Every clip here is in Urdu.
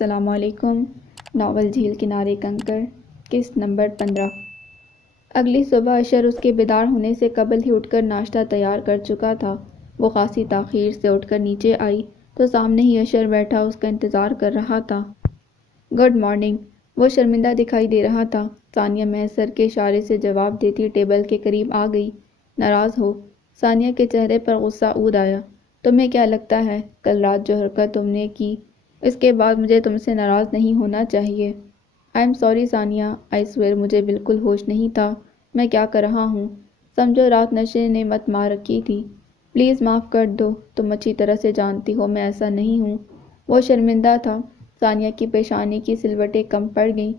السلام علیکم۔ ناول جھیل کنارے کنکر، قسط نمبر 15۔ اگلی صبح اشر اس کے بیدار ہونے سے قبل ہی اٹھ کر ناشتہ تیار کر چکا تھا۔ وہ خاصی تاخیر سے اٹھ کر نیچے آئی تو سامنے ہی اشر بیٹھا اس کا انتظار کر رہا تھا۔ Good morning. وہ شرمندہ دکھائی دے رہا تھا۔ ثانیہ محض سر کے اشارے سے جواب دیتی ٹیبل کے قریب آ گئی۔ ناراض ہو؟ ثانیہ کے چہرے پر غصہ عود آیا۔ تمہیں کیا لگتا ہے کل رات جو حرکت تم نے کی اس کے بعد مجھے تم سے ناراض نہیں ہونا چاہیے؟ I am sorry Sania, I swear مجھے بالکل ہوش نہیں تھا میں کیا کر رہا ہوں۔ سمجھو رات نشے نے مت مار رکھی تھی۔ پلیز معاف کر دو، تم اچھی طرح سے جانتی ہو میں ایسا نہیں ہوں۔ وہ شرمندہ تھا۔ ثانیہ کی پیشانی کی سلوٹیں کم پڑ گئیں۔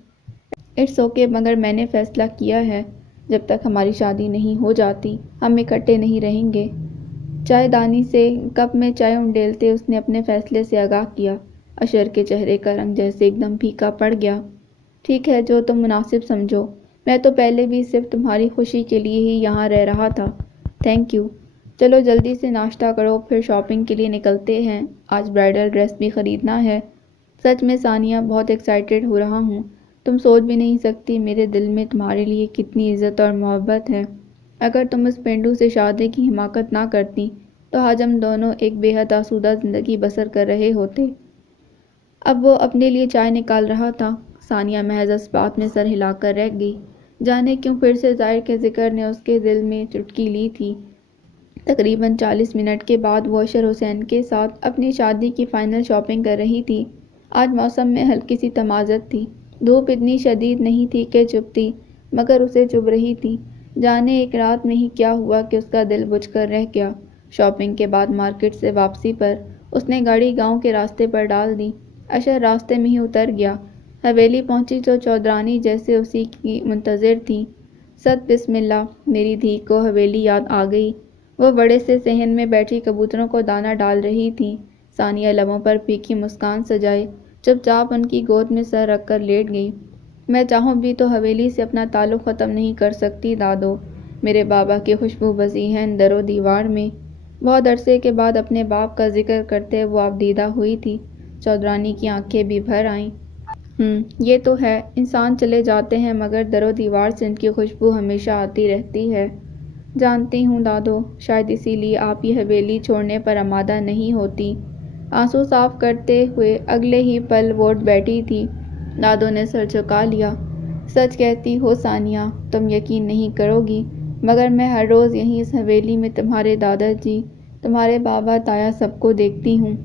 اٹس اوکے، مگر میں نے فیصلہ کیا ہے جب تک ہماری شادی نہیں ہو جاتی ہم اکٹھے نہیں رہیں گے۔ چائے دانی سے کپ میں چائے انڈیلتے اس نے اپنے فیصلے سے آگاہ کیا۔ اشر کے چہرے کا رنگ جیسے ایک دم پھیکا پڑ گیا۔ ٹھیک ہے، جو تم مناسب سمجھو۔ میں تو پہلے بھی صرف تمہاری خوشی کے لیے ہی یہاں رہ رہا تھا۔ Thank you. چلو جلدی سے ناشتہ کرو پھر شاپنگ کے لیے نکلتے ہیں، آج برائڈل ڈریس بھی خریدنا ہے۔ سچ میں ثانیہ بہت ایکسائٹیڈ ہو رہا ہوں۔ تم سوچ بھی نہیں سکتی میرے دل میں تمہارے لیے کتنی عزت اور محبت ہے۔ اگر تم اس پینڈو سے شادی کی حماقت نہ کرتی تو آج ہم دونوں ایک بے حد آسودہ زندگی بسر کر رہے ہوتے۔ اب وہ اپنے لیے چائے نکال رہا تھا۔ ثانیہ محض اس بات میں سر ہلا کر رہ گئی۔ جانے کیوں پھر سے ظاہر کے ذکر نے اس کے دل میں چٹکی لی تھی۔ تقریباً 40 منٹ کے بعد وہ اشر حسین کے ساتھ اپنی شادی کی فائنل شاپنگ کر رہی تھی۔ آج موسم میں ہلکی سی تمازت تھی۔ دھوپ اتنی شدید نہیں تھی کہ چبھتی، مگر اسے چبھ رہی تھی۔ جانے ایک رات میں ہی کیا ہوا کہ اس کا دل بجھ کر رہ گیا۔ شاپنگ کے بعد مارکیٹ سے واپسی پر اس نے گاڑی گاؤں کے راستے پر ڈال دی۔ اشر راستے میں ہی اتر گیا۔ حویلی پہنچی تو چودرانی جیسے اسی کی منتظر تھیں۔ ست بسم اللہ، میری دھی کو حویلی یاد آ گئی۔ وہ بڑے سے صحن میں بیٹھی کبوتروں کو دانہ ڈال رہی تھیں۔ ثانیہ لبوں پر پھیکی مسکان سجائے چپ چاپ ان کی گود میں سر رکھ کر لیٹ گئی۔ میں چاہوں بھی تو حویلی سے اپنا تعلق ختم نہیں کر سکتی دادو، میرے بابا کی خوشبو بسی ہے ان در و دیوار میں۔ بہت عرصے کے بعد اپنے باپ کا ذکر کرتے وہ افدیدہ ہوئی تھی۔ چودرانی کی آنکھیں بھی بھر آئیں۔ یہ تو ہے، انسان چلے جاتے ہیں مگر در و دیوار سے ان کی خوشبو ہمیشہ آتی رہتی ہے۔ جانتی ہوں دادو، شاید اسی لیے آپ یہ حویلی چھوڑنے پر آمادہ نہیں ہوتی۔ آنسو صاف کرتے ہوئے اگلے ہی پل وہ اٹھ بیٹھی تھی۔ دادو نے سر جھکا لیا۔ سچ کہتی ہو ثانیہ، تم یقین نہیں کرو گی مگر میں ہر روز یہیں اس حویلی میں تمہارے دادا جی، تمہارے بابا تایا سب کو دیکھتی ہوں۔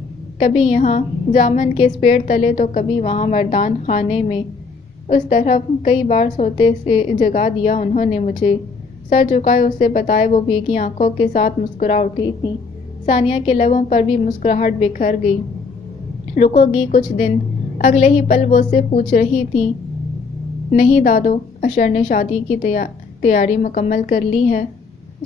کبھی یہاں جامن کے اس پیڑ تلے تو کبھی وہاں مردان خانے میں۔ اس طرف کئی بار سوتے سے جگا دیا انہوں نے مجھے۔ سر جھکائے اسے بتائے وہ بھیگی آنکھوں کے ساتھ مسکرا اٹھی تھی۔ ثانیہ کے لبوں پر بھی مسکراہٹ بکھر گئی۔ رکو گی کچھ دن؟ اگلے ہی پل وہ اس سے پوچھ رہی تھی۔ نہیں دادو، اشر نے شادی کی تیاری مکمل کر لی ہے۔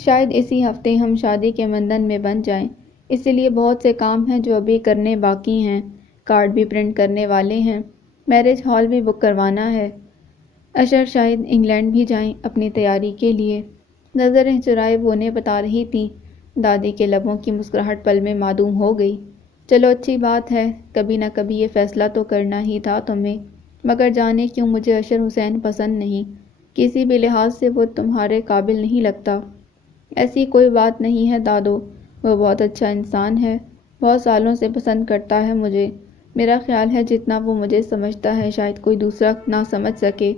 شاید اسی ہفتے ہم شادی کے بندھن میں بندھ جائیں، اسی لیے بہت سے کام ہیں جو ابھی کرنے باقی ہیں۔ کارڈ بھی پرنٹ کرنے والے ہیں، میرج ہال بھی بک کروانا ہے۔ اشر شاید انگلینڈ بھی جائیں اپنی تیاری کے لیے۔ نظریں چرائے وہ انہیں بتا رہی تھی۔ دادی کے لبوں کی مسکراہٹ پل میں معدوم ہو گئی۔ چلو اچھی بات ہے، کبھی نہ کبھی یہ فیصلہ تو کرنا ہی تھا تمہیں، مگر جانے کیوں مجھے اشر حسین پسند نہیں، کسی بھی لحاظ سے وہ تمہارے قابل نہیں لگتا۔ ایسی کوئی بات نہیں ہے دادو، وہ بہت اچھا انسان ہے، بہت سالوں سے پسند کرتا ہے مجھے۔ میرا خیال ہے جتنا وہ مجھے سمجھتا ہے شاید کوئی دوسرا نہ سمجھ سکے۔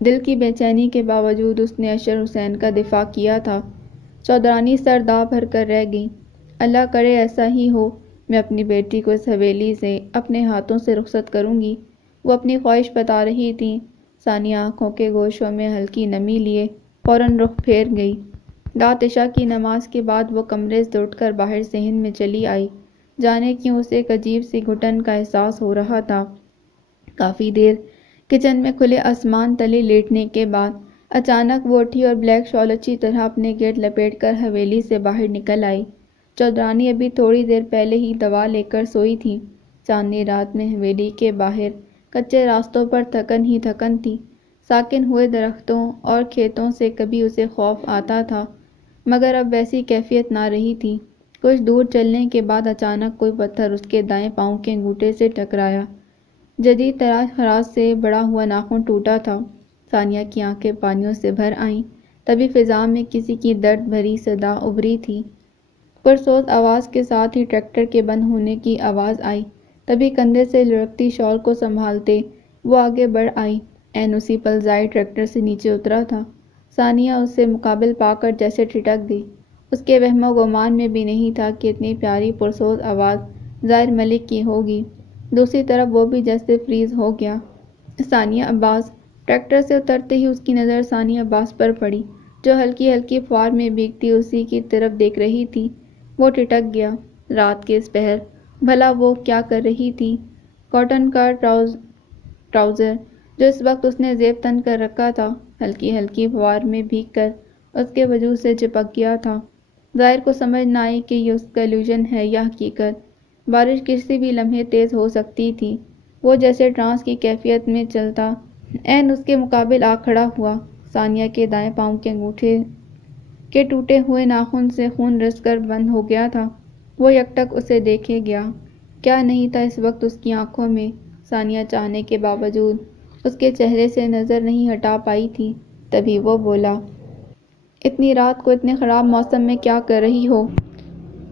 دل کی بے چینی کے باوجود اس نے اشر حسین کا دفاع کیا تھا۔ چودرانی سر داں بھر کر رہ گئی۔ اللہ کرے ایسا ہی ہو، میں اپنی بیٹی کو اس حویلی سے اپنے ہاتھوں سے رخصت کروں گی، وہ اپنی خواہش بتا رہی تھیں۔ ثانیہ آنکھوں کے گوشوں میں ہلکی نمی لیے فوراً رخ پھیر گئی۔ رات عشاء کی نماز کے بعد وہ کمرے سے اٹھ کر باہر صحن میں چلی آئی۔ جانے کیوں اسے ایک عجیب سی گھٹن کا احساس ہو رہا تھا۔ کافی دیر کچن میں کھلے آسمان تلے لیٹنے کے بعد اچانک وہ اٹھی اور بلیک شال اچھی طرح اپنے گرد لپیٹ کر حویلی سے باہر نکل آئی۔ چودرانی ابھی تھوڑی دیر پہلے ہی دوا لے کر سوئی تھی۔ چاندنی رات میں حویلی کے باہر کچے راستوں پر تھکن ہی تھکن تھی۔ ساکن ہوئے درختوں اور کھیتوں سے کبھی اسے خوف آتا تھا مگر اب ویسی کیفیت نہ رہی تھی۔ کچھ دور چلنے کے بعد اچانک کوئی پتھر اس کے دائیں پاؤں کے انگوٹھے سے ٹکرایا۔ جدید طرح خراش سے بڑا ہوا ناخن ٹوٹا تھا۔ ثانیہ کی آنکھیں پانیوں سے بھر آئیں۔ تبھی فضا میں کسی کی درد بھری صدا ابھری تھی۔ پرسوز آواز کے ساتھ ہی ٹریکٹر کے بند ہونے کی آواز آئی۔ تبھی کندھے سے لڑکتی شال کو سنبھالتے وہ آگے بڑھ آئی۔ عین اسی پل ظاہر ٹریکٹر سے نیچے اترا تھا۔ ثانیہ اسے مقابل پا کر جیسے ٹھٹک دی۔ اس کے وہم و گمان میں بھی نہیں تھا کہ اتنی پیاری پرسوز آواز ظاہر ملک کی ہوگی۔ دوسری طرف وہ بھی جیسے فریز ہو گیا۔ ثانیہ عباس۔ ٹریکٹر سے اترتے ہی اس کی نظر ثانیہ عباس پر پڑی، جو ہلکی ہلکی فوار میں بھیگتی اسی کی طرف دیکھ رہی تھی۔ وہ ٹھٹک گیا۔ رات کے اس پہر بھلا وہ کیا کر رہی تھی؟ کاٹن کا ٹراؤزر جو اس وقت اس نے زیب تن کر رکھا تھا، ہلکی ہلکی فوار میں بھیگ کر اس کے وجود سے چپک گیا تھا۔ ظاہر کو سمجھ نہ آئی کہ یہ اس کا الوژن ہے یا حقیقت۔ بارش کسی بھی لمحے تیز ہو سکتی تھی۔ وہ جیسے ٹرانس کی کیفیت میں چلتا عین اس کے مقابل آ کھڑا ہوا۔ ثانیہ کے دائیں پاؤں کے انگوٹھے کے ٹوٹے ہوئے ناخن سے خون رس کر بند ہو گیا تھا۔ وہ یکٹک اسے دیکھے گیا۔ کیا نہیں تھا اس وقت اس کی آنکھوں میں؟ ثانیہ چاہنے کے باوجود اس کے چہرے سے نظر نہیں ہٹا پائی تھی۔ تبھی وہ بولا، اتنی رات کو اتنے خراب موسم میں کیا کر رہی ہو؟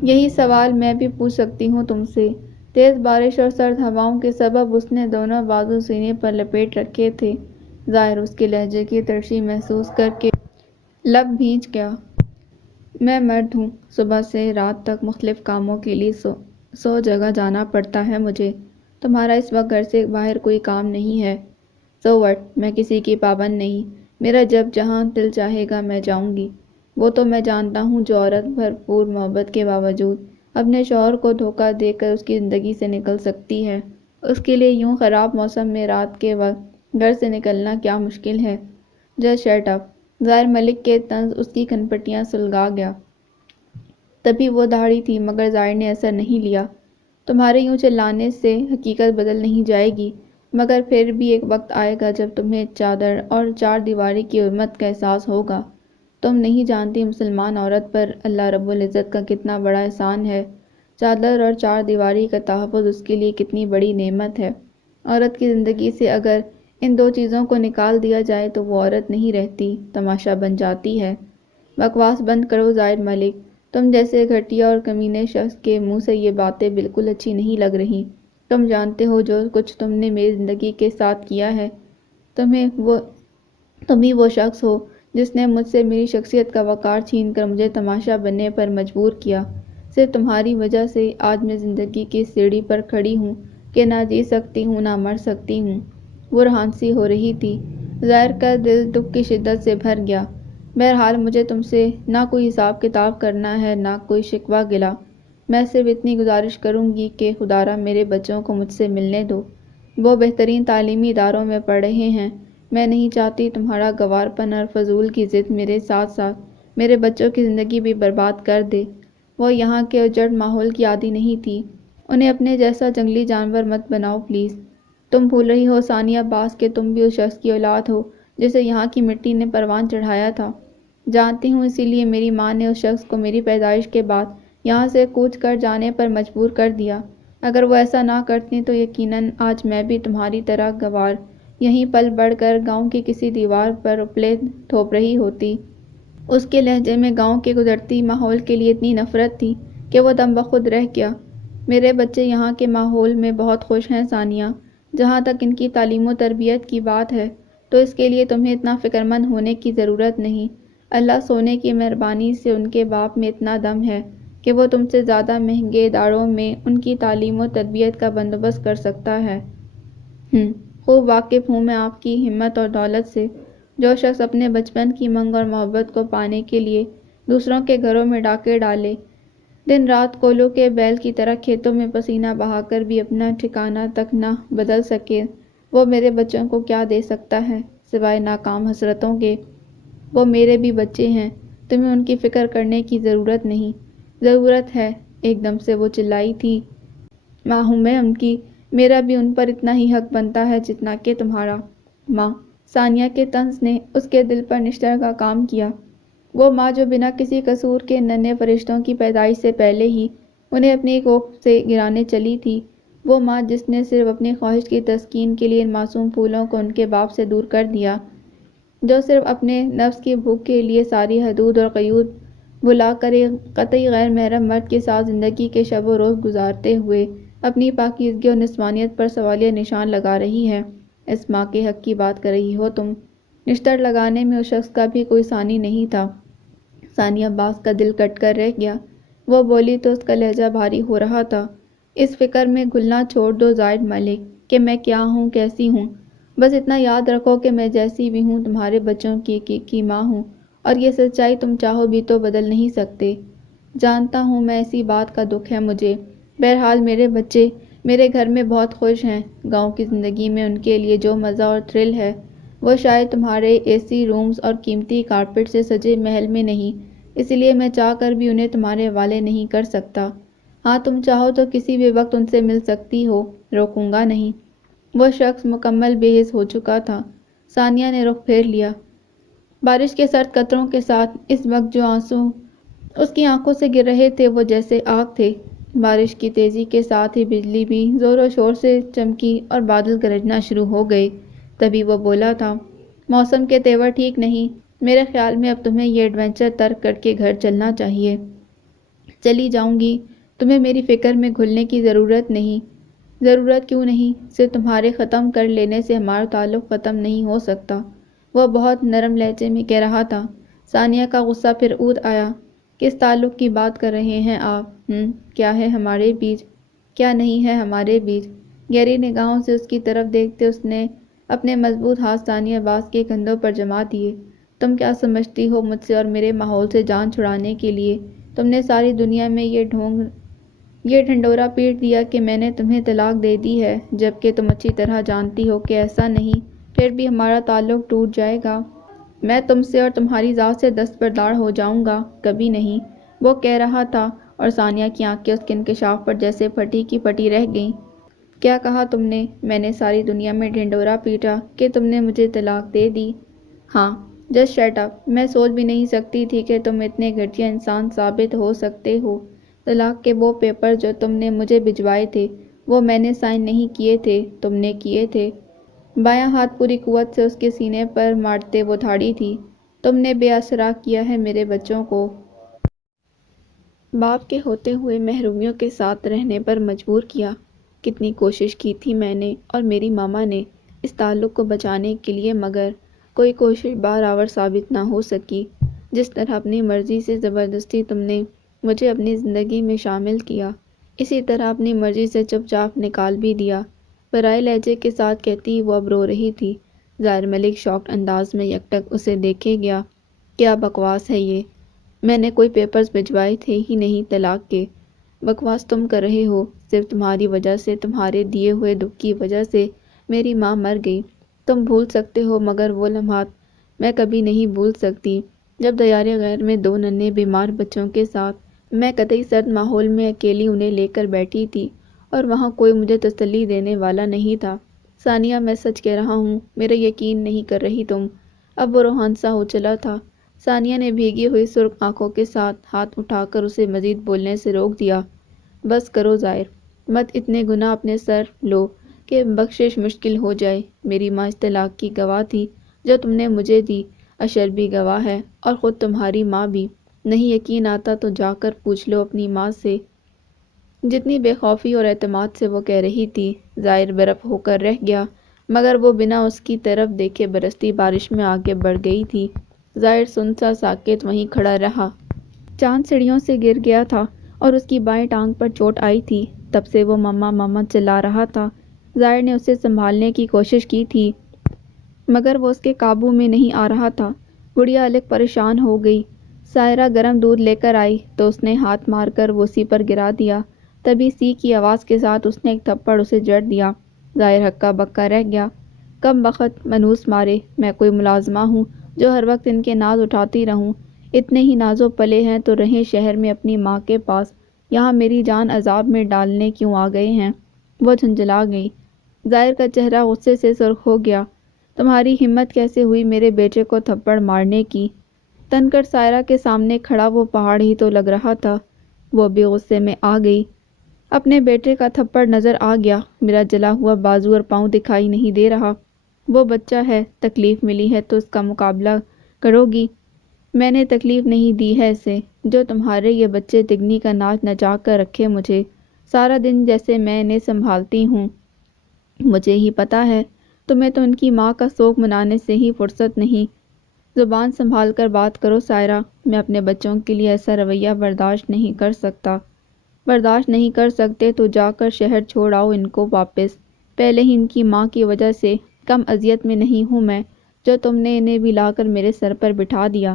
یہی سوال میں بھی پوچھ سکتی ہوں تم سے۔ تیز بارش اور سرد ہواؤں کے سبب اس نے دونوں بازو سینے پر لپیٹ رکھے تھے۔ ظاہر اس کے لہجے کی ترشی محسوس کر کے لب بھیج گیا۔ میں مرد ہوں، صبح سے رات تک مختلف کاموں کے لیے سو جگہ جانا پڑتا ہے مجھے۔ تمہارا اس وقت گھر سے باہر کوئی کام نہیں ہے۔ سو وٹ، میں کسی کی پابند نہیں۔ میرا جب جہاں دل چاہے گا میں جاؤں گی۔ وہ تو میں جانتا ہوں جو عورت بھرپور محبت کے باوجود اپنے شوہر کو دھوکہ دے کر اس کی زندگی سے نکل سکتی ہے، اس کے لیے یوں خراب موسم میں رات کے وقت گھر سے نکلنا کیا مشکل ہے؟ Just shut up. ظاہر ملک کے طنز اس کی کنپٹیاں سلگا گیا۔ تبھی وہ دھاڑی تھی مگر ظاہر نے اثر نہیں لیا۔ تمہارے یوں چلانے سے حقیقت بدل نہیں جائے گی، مگر پھر بھی ایک وقت آئے گا جب تمہیں چادر اور چار دیواری کی حرمت کا احساس ہوگا۔ تم نہیں جانتی مسلمان عورت پر اللہ رب العزت کا کتنا بڑا احسان ہے۔ چادر اور چار دیواری کا تحفظ اس کے لیے کتنی بڑی نعمت ہے۔ عورت کی زندگی سے اگر ان دو چیزوں کو نکال دیا جائے تو وہ عورت نہیں رہتی، تماشا بن جاتی ہے۔ بکواس بند کرو ظاہر ملک۔ تم جیسے گھٹیا اور کمینے شخص کے منہ سے یہ باتیں بالکل اچھی نہیں لگ رہی۔ تم جانتے ہو جو کچھ تم نے میری زندگی کے ساتھ کیا ہے۔ تم ہی وہ شخص ہو جس نے مجھ سے میری شخصیت کا وقار چھین کر مجھے تماشا بننے پر مجبور کیا۔ صرف تمہاری وجہ سے آج میں زندگی کی سیڑھی پر کھڑی ہوں کہ نہ جی سکتی ہوں نہ مر سکتی ہوں۔ وہ رہانسی ہو رہی تھی۔ ظاہر کا دل دکھ کی شدت سے بھر گیا۔ بہرحال مجھے تم سے نہ کوئی حساب کتاب کرنا ہے نہ کوئی شکوہ گلہ۔ میں صرف اتنی گزارش کروں گی کہ خدارا میرے بچوں کو مجھ سے ملنے دو۔ وہ بہترین تعلیمی اداروں میں پڑھ رہے ہیں۔ میں نہیں چاہتی تمہارا گنوار پن اور فضول کی ضد میرے ساتھ ساتھ میرے بچوں کی زندگی بھی برباد کر دے۔ وہ یہاں کے اجڑ ماحول کی عادی نہیں تھی۔ انہیں اپنے جیسا جنگلی جانور مت بناؤ پلیز۔ تم بھول رہی ہو ثانیہ عباس کہ تم بھی اس شخص کی اولاد ہو جسے یہاں کی مٹی نے پروان چڑھایا تھا۔ جانتی ہوں، اسی لیے میری ماں نے اس شخص کو میری پیدائش کے بعد یہاں سے کوچ کر جانے پر مجبور کر دیا۔ اگر وہ ایسا نہ کرتی تو یقیناً آج میں بھی تمہاری طرح گنوار یہیں پل بڑھ کر گاؤں کی کسی دیوار پر اپلے تھوپ رہی ہوتی۔ اس کے لہجے میں گاؤں کے گزرتی ماحول کے لیے اتنی نفرت تھی کہ وہ دم بخود رہ گیا۔ میرے بچے یہاں کے ماحول میں بہت خوش ہیں ثانیہ۔ جہاں تک ان کی تعلیم و تربیت کی بات ہے تو اس کے لیے تمہیں اتنا فکرمند ہونے کی ضرورت نہیں۔ اللہ سونے کی مہربانی سے ان کے باپ میں اتنا دم ہے کہ وہ تم سے زیادہ مہنگے اداروں میں ان کی تعلیم و تربیت کا بندوبست کر سکتا ہے۔ خوب واقف ہوں میں آپ کی ہمت اور دولت سے۔ جو شخص اپنے بچپن کی منگ اور محبت کو پانے کے لیے دوسروں کے گھروں میں ڈاکے ڈالے، دن رات کولوں کے بیل کی طرح کھیتوں میں پسینہ بہا کر بھی اپنا ٹھکانہ تک نہ بدل سکے، وہ میرے بچوں کو کیا دے سکتا ہے سوائے ناکام حسرتوں کے؟ وہ میرے بھی بچے ہیں، تمہیں ان کی فکر کرنے کی ضرورت نہیں۔ ضرورت ہے، ایک دم سے وہ چلائی تھی۔ ماں ہوں میں ان کی، میرا بھی ان پر اتنا ہی حق بنتا ہے جتنا کہ تمہارا۔ ماں! ثانیہ کے طنز نے اس کے دل پر نشتر کا کام کیا۔ وہ ماں جو بنا کسی قصور کے ننھے فرشتوں کی پیدائش سے پہلے ہی انہیں اپنی کوکھ سے گرانے چلی تھی، وہ ماں جس نے صرف اپنی خواہش کی تسکین کے لیے ان معصوم پھولوں کو ان کے باپ سے دور کر دیا، جو صرف اپنے نفس کی بھوک کے لیے ساری حدود اور قیود بھلا کر ایک قطعی غیر محرم مرد کے ساتھ زندگی کے شب و روز گزارتے ہوئے اپنی پاکیزگی اور نسوانیت پر سوالیہ نشان لگا رہی ہے۔ اس ماں کے حق کی بات کر رہی ہو تم؟ نشتر لگانے میں اس شخص کا بھی کوئی ثانی نہیں تھا۔ ثانیہ عباس کا دل کٹ کر رہ گیا۔ وہ بولی تو اس کا لہجہ بھاری ہو رہا تھا۔ اس فکر میں گھلنا چھوڑ دو زائد ملک کہ میں کیا ہوں، کیسی ہوں۔ بس اتنا یاد رکھو کہ میں جیسی بھی ہوں تمہارے بچوں کی ماں ہوں، اور یہ سچائی تم چاہو بھی تو بدل نہیں سکتے۔ جانتا ہوں میں اسی بات کا دکھ ہے مجھے۔ بہرحال میرے بچے میرے گھر میں بہت خوش ہیں۔ گاؤں کی زندگی میں ان کے لیے جو مزہ اور تھرل ہے وہ شاید تمہارے اے سی رومز اور قیمتی کارپٹ سے سجے محل میں نہیں، اسی لیے میں چاہ کر بھی انہیں تمہارے حوالے نہیں کر سکتا۔ ہاں تم چاہو تو کسی بھی وقت ان سے مل سکتی ہو، روکوں گا نہیں۔ وہ شخص مکمل بے حس ہو چکا تھا۔ ثانیہ نے رخ پھیر لیا۔ بارش کے سرد قطروں کے ساتھ اس وقت جو آنسو اس کی آنکھوں سے گر رہے تھے وہ جیسے آگ تھے۔ بارش کی تیزی کے ساتھ ہی بجلی بھی زور و شور سے چمکی اور بادل گرجنا شروع ہو گئے۔ تبھی وہ بولا تھا، موسم کے تیور ٹھیک نہیں، میرے خیال میں اب تمہیں یہ ایڈونچر ترک کر کے گھر چلنا چاہیے۔ چلی جاؤں گی، تمہیں میری فکر میں گھلنے کی ضرورت نہیں۔ ضرورت کیوں نہیں؟ صرف تمہارے ختم کر لینے سے ہمارا تعلق ختم نہیں ہو سکتا، وہ بہت نرم لہجے میں کہہ رہا تھا۔ ثانیہ کا غصہ پھر اود آیا۔ کس تعلق کی بات کر رہے ہیں آپ؟ کیا ہے ہمارے بیچ؟ کیا نہیں ہے ہمارے بیچ؟ گہری نگاہوں سے اس کی طرف دیکھتے اس نے اپنے مضبوط ہاتھ ثانیہ عباس کے کندھوں پر جما دیے۔ تم کیا سمجھتی ہو مجھ سے اور میرے ماحول سے جان چھڑانے کے لیے تم نے ساری دنیا میں یہ ڈھنڈورا پیٹ دیا کہ میں نے تمہیں طلاق دے دی ہے، جبکہ تم اچھی طرح جانتی ہو کہ ایسا نہیں، پھر بھی ہمارا تعلق ٹوٹ جائے گا۔ میں تم سے اور تمہاری ذات سے دستبردار ہو جاؤں گا، کبھی نہیں، وہ کہہ رہا تھا، اور ثانیہ کی آنکھیں اس کے انکشاف پر جیسے پھٹی کی پھٹی رہ گئیں۔ کیا کہا تم نے؟ میں نے ساری دنیا میں ڈھنڈورا پیٹا کہ تم نے مجھے طلاق دے دی؟ ہاں، جسٹ شٹ اپ، میں سوچ بھی نہیں سکتی تھی کہ تم اتنے گھٹیا انسان ثابت ہو سکتے ہو۔ طلاق کے وہ پیپر جو تم نے مجھے بھجوائے تھے وہ میں نے سائن نہیں کیے تھے، تم نے کیے تھے۔ بایاں ہاتھ پوری قوت سے اس کے سینے پر مارتے وہ دھاڑی تھی۔ تم نے بے آسرا کیا ہے میرے بچوں کو۔ باپ کے ہوتے ہوئے محرومیوں کے ساتھ رہنے پر مجبور کیا۔ کتنی کوشش کی تھی میں نے اور میری ماما نے اس تعلق کو بچانے کے لیے، مگر کوئی کوشش بارآور ثابت نہ ہو سکی۔ جس طرح اپنی مرضی سے زبردستی تم نے مجھے اپنی زندگی میں شامل کیا، اسی طرح اپنی مرضی سے چپ چاپ نکال بھی دیا۔ برائے لہجے کے ساتھ کہتی وہ اب رو رہی تھی۔ ظاہر ملک شاکڈ انداز میں یکٹک اسے دیکھے گیا۔ کیا بکواس ہے یہ؟ میں نے کوئی پیپرز بھجوائے تھے ہی نہیں طلاق کے۔ بکواس تم کر رہے ہو۔ صرف تمہاری وجہ سے، تمہارے دیے ہوئے دکھ کی وجہ سے میری ماں مر گئی۔ تم بھول سکتے ہو مگر وہ لمحات میں کبھی نہیں بھول سکتی جب دیار غیر میں 2 ننھے بیمار بچوں کے ساتھ میں قطعی سرد ماحول میں اکیلی انہیں لے کر بیٹھی تھی اور وہاں کوئی مجھے تسلی دینے والا نہیں تھا۔ ثانیہ میں سچ کہہ رہا ہوں، میرا یقین نہیں کر رہی تم۔ اب وہ روحان سا ہو چلا تھا۔ ثانیہ نے بھیگی ہوئی سرخ آنکھوں کے ساتھ ہاتھ اٹھا کر اسے مزید بولنے سے روک دیا۔ بس کرو ظاہر، مت اتنے گناہ اپنے سر لو کہ بخشش مشکل ہو جائے۔ میری ماں اس طلاق کی گواہ تھی جو تم نے مجھے دی، اشر بھی گواہ ہے اور خود تمہاری ماں بھی۔ نہیں یقین آتا تو جا کر پوچھ لو اپنی ماں سے۔ جتنی بے خوفی اور اعتماد سے وہ کہہ رہی تھی، ظاہر برف ہو کر رہ گیا، مگر وہ بنا اس کی طرف دیکھے برستی بارش میں آگے بڑھ گئی تھی۔ ظاہر سنسا ساکت وہیں کھڑا رہا۔ چاند سیڑھیوں سے گر گیا تھا اور اس کی بائیں ٹانگ پر چوٹ آئی تھی۔ تب سے وہ مما مما چلا رہا تھا۔ ظاہر نے اسے سنبھالنے کی کوشش کی تھی مگر وہ اس کے قابو میں نہیں آ رہا تھا۔ گڑیا الگ پریشان ہو گئی۔ سائرہ گرم دودھ لے کر آئی تو اس نے ہاتھ مار کر وہ اسی پر گرا دیا۔ تبھی سی کی آواز کے ساتھ اس نے ایک تھپڑ اسے جڑ دیا۔ ظاہر ہکا بکا رہ گیا۔ کم بخت منحوس مارے، میں کوئی ملازمہ ہوں جو ہر وقت ان کے ناز اٹھاتی رہوں؟ اتنے ہی نازوں پلے ہیں تو رہیں شہر میں اپنی ماں کے پاس، یہاں میری جان عذاب میں ڈالنے کیوں آ گئے ہیں؟ وہ جھنجھلا گئی۔ ظاہر کا چہرہ غصے سے سرخ ہو گیا۔ تمہاری ہمت کیسے ہوئی میرے بیٹے کو تھپڑ مارنے کی؟ تن کر سائرہ کے سامنے کھڑا وہ پہاڑ ہی تو لگ رہا تھا۔ وہ بھی غصے میں آ گئی۔ اپنے بیٹے کا تھپڑ نظر آ گیا۔ میرا جلا ہوا بازو اور پاؤں دکھائی نہیں دے رہا۔ وہ بچہ ہے، تکلیف ملی ہے تو اس کا مقابلہ کرو گی؟ میں نے تکلیف نہیں دی ہے اسے، جو تمہارے یہ بچے تگنی کا ناچ نچا کر رکھے مجھے سارا دن جیسے میں انہیں سنبھالتی ہوں۔ مجھے ہی پتا ہے، تمہیں تو ان کی ماں کا سوگ منانے سے ہی فرصت نہیں۔ زبان سنبھال کر بات کرو سائرہ، میں اپنے بچوں کے لیے ایسا رویہ برداشت نہیں کر سکتا۔ برداشت نہیں کر سکتے تو جا کر شہر چھوڑ آؤ ان کو واپس۔ پہلے ہی ان کی ماں کی وجہ سے کم اذیت میں نہیں ہوں میں، جو تم نے انہیں بھی لا کر میرے سر پر بٹھا دیا۔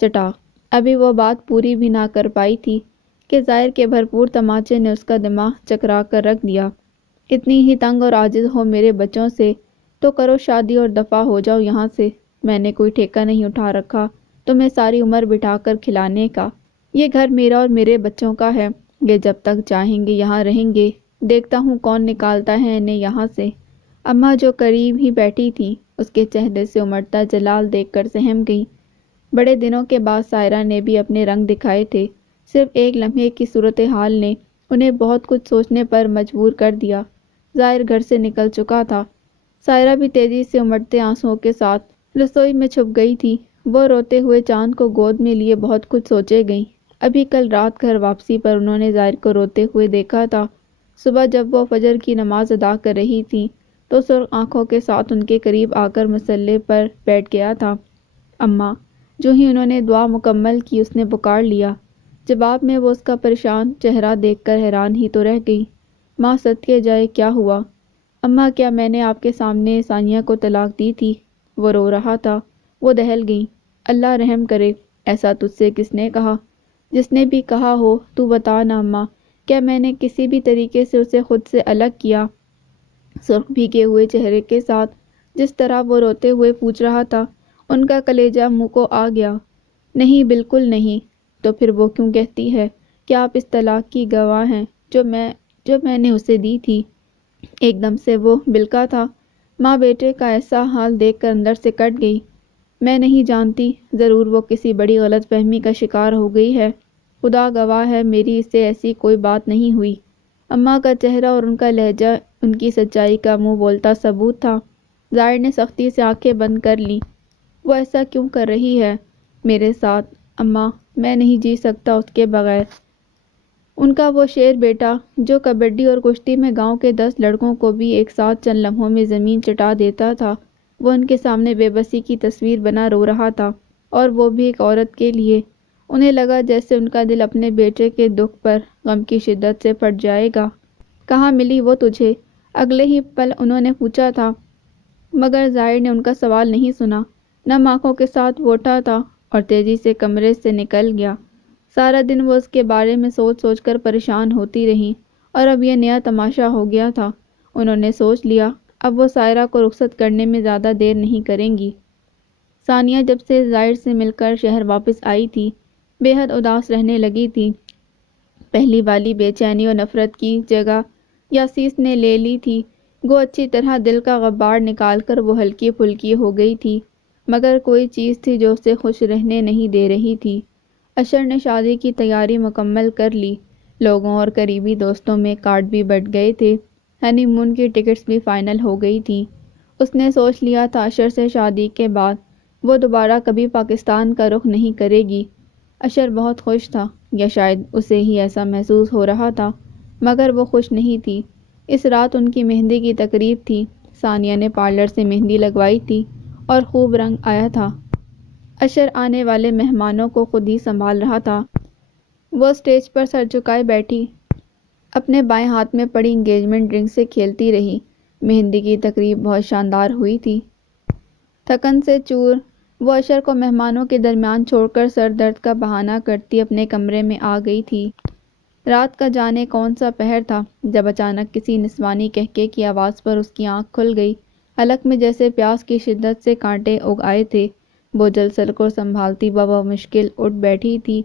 چٹاک۔ ابھی وہ بات پوری بھی نہ کر پائی تھی کہ زائر کے بھرپور تماچے نے اس کا دماغ چکرا کر رکھ دیا۔ اتنی ہی تنگ اور عاجز ہو میرے بچوں سے تو کرو شادی اور دفع ہو جاؤ یہاں سے۔ میں نے کوئی ٹھیکہ نہیں اٹھا رکھا تمہیں ساری عمر بٹھا کر کھلانے کا۔ یہ گھر میرا اور میرے بچوں کا ہے، یہ جب تک چاہیں گے یہاں رہیں گے۔ دیکھتا ہوں کون نکالتا ہے انہیں یہاں سے۔ اماں جو قریب ہی بیٹھی تھی، اس کے چہرے سے امڑتا جلال دیکھ کر سہم گئی۔ بڑے دنوں کے بعد سائرہ نے بھی اپنے رنگ دکھائے تھے۔ صرف ایک لمحے کی صورتحال نے انہیں بہت کچھ سوچنے پر مجبور کر دیا۔ زائر گھر سے نکل چکا تھا۔ سائرہ بھی تیزی سے امڑتے آنسوؤں کے ساتھ رسوئی میں چھپ گئی تھی۔ وہ روتے ہوئے چاند کو گود میں لیے بہت کچھ سوچے گئی۔ ابھی کل رات گھر واپسی پر انہوں نے زائر کو روتے ہوئے دیکھا تھا۔ صبح جب وہ فجر کی نماز ادا کر رہی تھی تو سرخ آنکھوں کے ساتھ ان کے قریب آ کر مصلے پر بیٹھ گیا تھا۔ اماں! جو ہی انہوں نے دعا مکمل کی اس نے پکار لیا۔ جواب میں وہ اس کا پریشان چہرہ دیکھ کر حیران ہی تو رہ گئی۔ ماں صدقے جائے کیا ہوا؟ اماں کیا میں نے آپ کے سامنے ثانیہ کو طلاق دی تھی؟ وہ رو رہا تھا۔ وہ دہل گئی۔ اللہ رحم کرے، ایسا تجھ سے کس نے کہا؟ جس نے بھی کہا ہو تو بتا نا اماں، کیا میں نے کسی بھی طریقے سے اسے خود سے الگ کیا؟ سرخ بھیگے ہوئے چہرے کے ساتھ جس طرح وہ روتے ہوئے پوچھ رہا تھا، ان کا کلیجہ منہ کو آ گیا۔ نہیں، بالکل نہیں۔ تو پھر وہ کیوں کہتی ہے کہ آپ اس طلاق کی گواہ ہیں جو میں نے اسے دی تھی؟ ایک دم سے وہ بلکا تھا۔ ماں بیٹے کا ایسا حال دیکھ کر اندر سے کٹ گئی۔ میں نہیں جانتی، ضرور وہ کسی بڑی غلط فہمی کا شکار ہو گئی ہے۔ خدا گواہ ہے میری اس سے ایسی کوئی بات نہیں ہوئی۔ اماں کا چہرہ اور ان کا لہجہ ان کی سچائی کا منہ بولتا ثبوت تھا۔ زائر نے سختی سے آنکھیں بند کر لیں۔ وہ ایسا کیوں کر رہی ہے میرے ساتھ؟ اماں، میں نہیں جی سکتا اس کے بغیر۔ ان کا وہ شیر بیٹا جو کبڈی اور کشتی میں گاؤں کے 10 لڑکوں کو بھی ایک ساتھ چند لمحوں میں زمین چٹا دیتا تھا، وہ ان کے سامنے بے بسی کی تصویر بنا رو رہا تھا، اور وہ بھی ایک عورت کے لیے۔ انہیں لگا جیسے ان کا دل اپنے بیٹے کے دکھ پر غم کی شدت سے پھٹ جائے گا۔ کہاں ملی وہ تجھے؟ اگلے ہی پل انہوں نے پوچھا تھا، مگر زائر نے ان کا سوال نہیں سنا۔ نم آنکھوں کے ساتھ وہ اٹھا تھا اور تیزی سے کمرے سے نکل گیا۔ سارا دن وہ اس کے بارے میں سوچ سوچ کر پریشان ہوتی رہی، اور اب یہ نیا تماشا ہو گیا تھا۔ انہوں نے سوچ لیا اب وہ سائرہ کو رخصت کرنے میں زیادہ دیر نہیں کریں گی۔ ثانیہ جب سے زائر سے مل کر شہر واپس آئی تھی، بے حد اداس رہنے لگی تھی۔ پہلی والی بے چینی اور نفرت کی جگہ یاسیس نے لے لی تھی۔ گو اچھی طرح دل کا غبار نکال کر وہ ہلکی پھلکی ہو گئی تھی، مگر کوئی چیز تھی جو اسے خوش رہنے نہیں دے رہی تھی۔ اشر نے شادی کی تیاری مکمل کر لی۔ لوگوں اور قریبی دوستوں میں کارڈ بھی بٹ گئے تھے۔ ہنی مون کی ٹکٹس بھی فائنل ہو گئی تھی۔ اس نے سوچ لیا تھا اشر سے شادی کے بعد وہ دوبارہ کبھی پاکستان کا رخ نہیں کرے گی۔ اشر بہت خوش تھا، یا شاید اسے ہی ایسا محسوس ہو رہا تھا، مگر وہ خوش نہیں تھی۔ اس رات ان کی مہندی کی تقریب تھی۔ ثانیہ نے پارلر سے مہندی لگوائی تھی اور خوب رنگ آیا تھا۔ اشر آنے والے مہمانوں کو خود ہی سنبھال رہا تھا۔ وہ اسٹیج پر سر جھکائے بیٹھی اپنے بائیں ہاتھ میں پڑی انگیجمنٹ رنگ سے کھیلتی رہی۔ مہندی کی تقریب بہت شاندار ہوئی تھی۔ تھکن سے چور وہ اشر کو مہمانوں کے درمیان چھوڑ کر سر درد کا بہانہ کرتی اپنے کمرے میں آ گئی تھی۔ رات کا جانے کون سا پہر تھا جب اچانک کسی نسوانی کہکے کی آواز پر اس کی آنکھ کھل گئی۔ حلق میں جیسے پیاس کی شدت سے کانٹے اگ آئے تھے۔ وہ جلد سر کو سنبھالتی بمشکل اٹھ بیٹھی تھی۔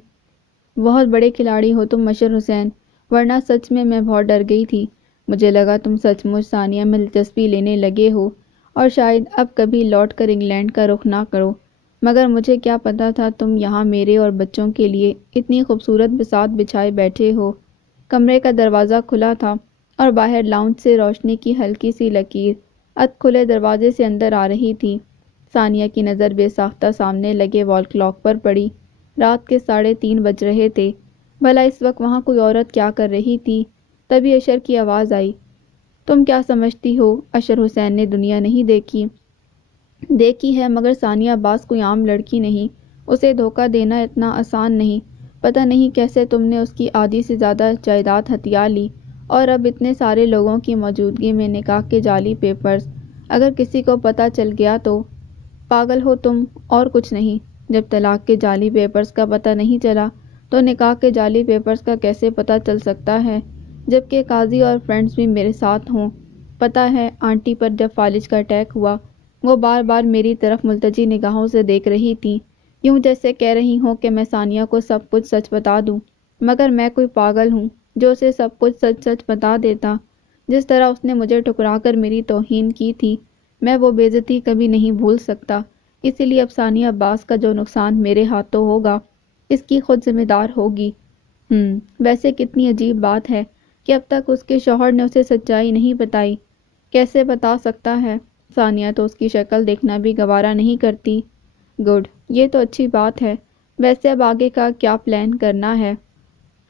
بہت بڑے کھلاڑی ہو تم اشر حسین، ورنہ سچ میں بہت ڈر گئی تھی۔ مجھے لگا تم سچ مچ ثانیہ میں دلچسپی لینے لگے ہو اور شاید اب کبھی لوٹ کر انگلینڈ کا رخ نہ کرو، مگر مجھے کیا پتا تھا تم یہاں میرے اور بچوں کے لیے اتنی خوبصورت بساط بچھائے بیٹھے ہو۔ کمرے کا دروازہ کھلا تھا اور باہر لاؤنج سے روشنی کی ہلکی سی لکیر ادھ کھلے دروازے سے اندر آ رہی تھی۔ ثانیہ کی نظر بے ساختہ سامنے لگے وال کلاک پر پڑی۔ رات کے 3:30 بج رہے تھے۔ بھلا اس وقت وہاں کوئی عورت کیا کر رہی تھی؟ تبھی اشر کی آواز آئی۔ تم کیا سمجھتی ہو اشر حسین نے دنیا نہیں دیکھی؟ دیکھی ہے، مگر ثانیہ عباس کوئی عام لڑکی نہیں۔ اسے دھوکہ دینا اتنا آسان نہیں۔ پتہ نہیں کیسے تم نے اس کی آدھی سے زیادہ جائیداد ہتھیا لی، اور اب اتنے سارے لوگوں کی موجودگی میں نکاح کے جعلی پیپرز۔ اگر کسی کو پتہ چل گیا تو؟ پاگل ہو تم، اور کچھ نہیں۔ جب طلاق کے جعلی پیپرز کا پتہ نہیں چلا تو نکاح کے جعلی پیپرز کا کیسے پتہ چل سکتا ہے، جبکہ قاضی اور فرینڈز بھی میرے ساتھ ہوں؟ پتہ ہے آنٹی پر جب فالج کا اٹیک ہوا، وہ بار بار میری طرف ملتجی نگاہوں سے دیکھ رہی تھیں، یوں جیسے کہہ رہی ہوں کہ میں ثانیہ کو سب کچھ سچ بتا دوں۔ مگر میں کوئی پاگل ہوں جو اسے سب کچھ سچ سچ بتا دیتا؟ جس طرح اس نے مجھے ٹھکرا کر میری توہین کی تھی، میں وہ بے عزتی کبھی نہیں بھول سکتا۔ اسی لیے اب ثانیہ عباس کا جو نقصان میرے ہاتھوں ہوگا، اس کی خود ذمہ دار ہوگی۔ ویسے کتنی عجیب بات ہے کہ اب تک اس کے شوہر نے اسے سچائی نہیں بتائی۔ کیسے بتا سکتا ہے؟ ثانیہ تو اس کی شکل دیکھنا بھی گوارا نہیں کرتی۔ گڈ، یہ تو اچھی بات ہے۔ ویسے اب آگے کا کیا پلان کرنا ہے؟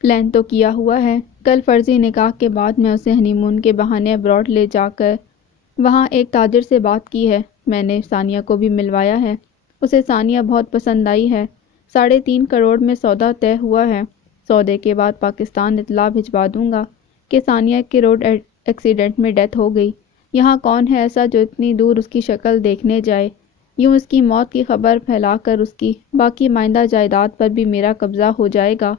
پلان تو کیا ہوا ہے۔ کل فرضی نکاح کے بعد میں اسے ہنی مون کے بہانے ابراڈ لے جا کر وہاں ایک تاجر سے بات کی ہے۔ میں نے ثانیہ کو بھی ملوایا ہے۔ اسے ثانیہ بہت پسند آئی ہے۔ 3.5 کروڑ میں سودا طے ہوا ہے۔ سودے کے بعد پاکستان اطلاع بھجوا دوں گا کہ ثانیہ کے روڈ ایکسیڈنٹ میں ڈیتھ ہو گئی۔ یہاں کون ہے ایسا جو اتنی دور اس کی شکل دیکھنے جائے؟ یوں اس کی موت کی خبر پھیلا کر اس کی باقی مائندہ جائیداد پر بھی میرا قبضہ ہو جائے گا۔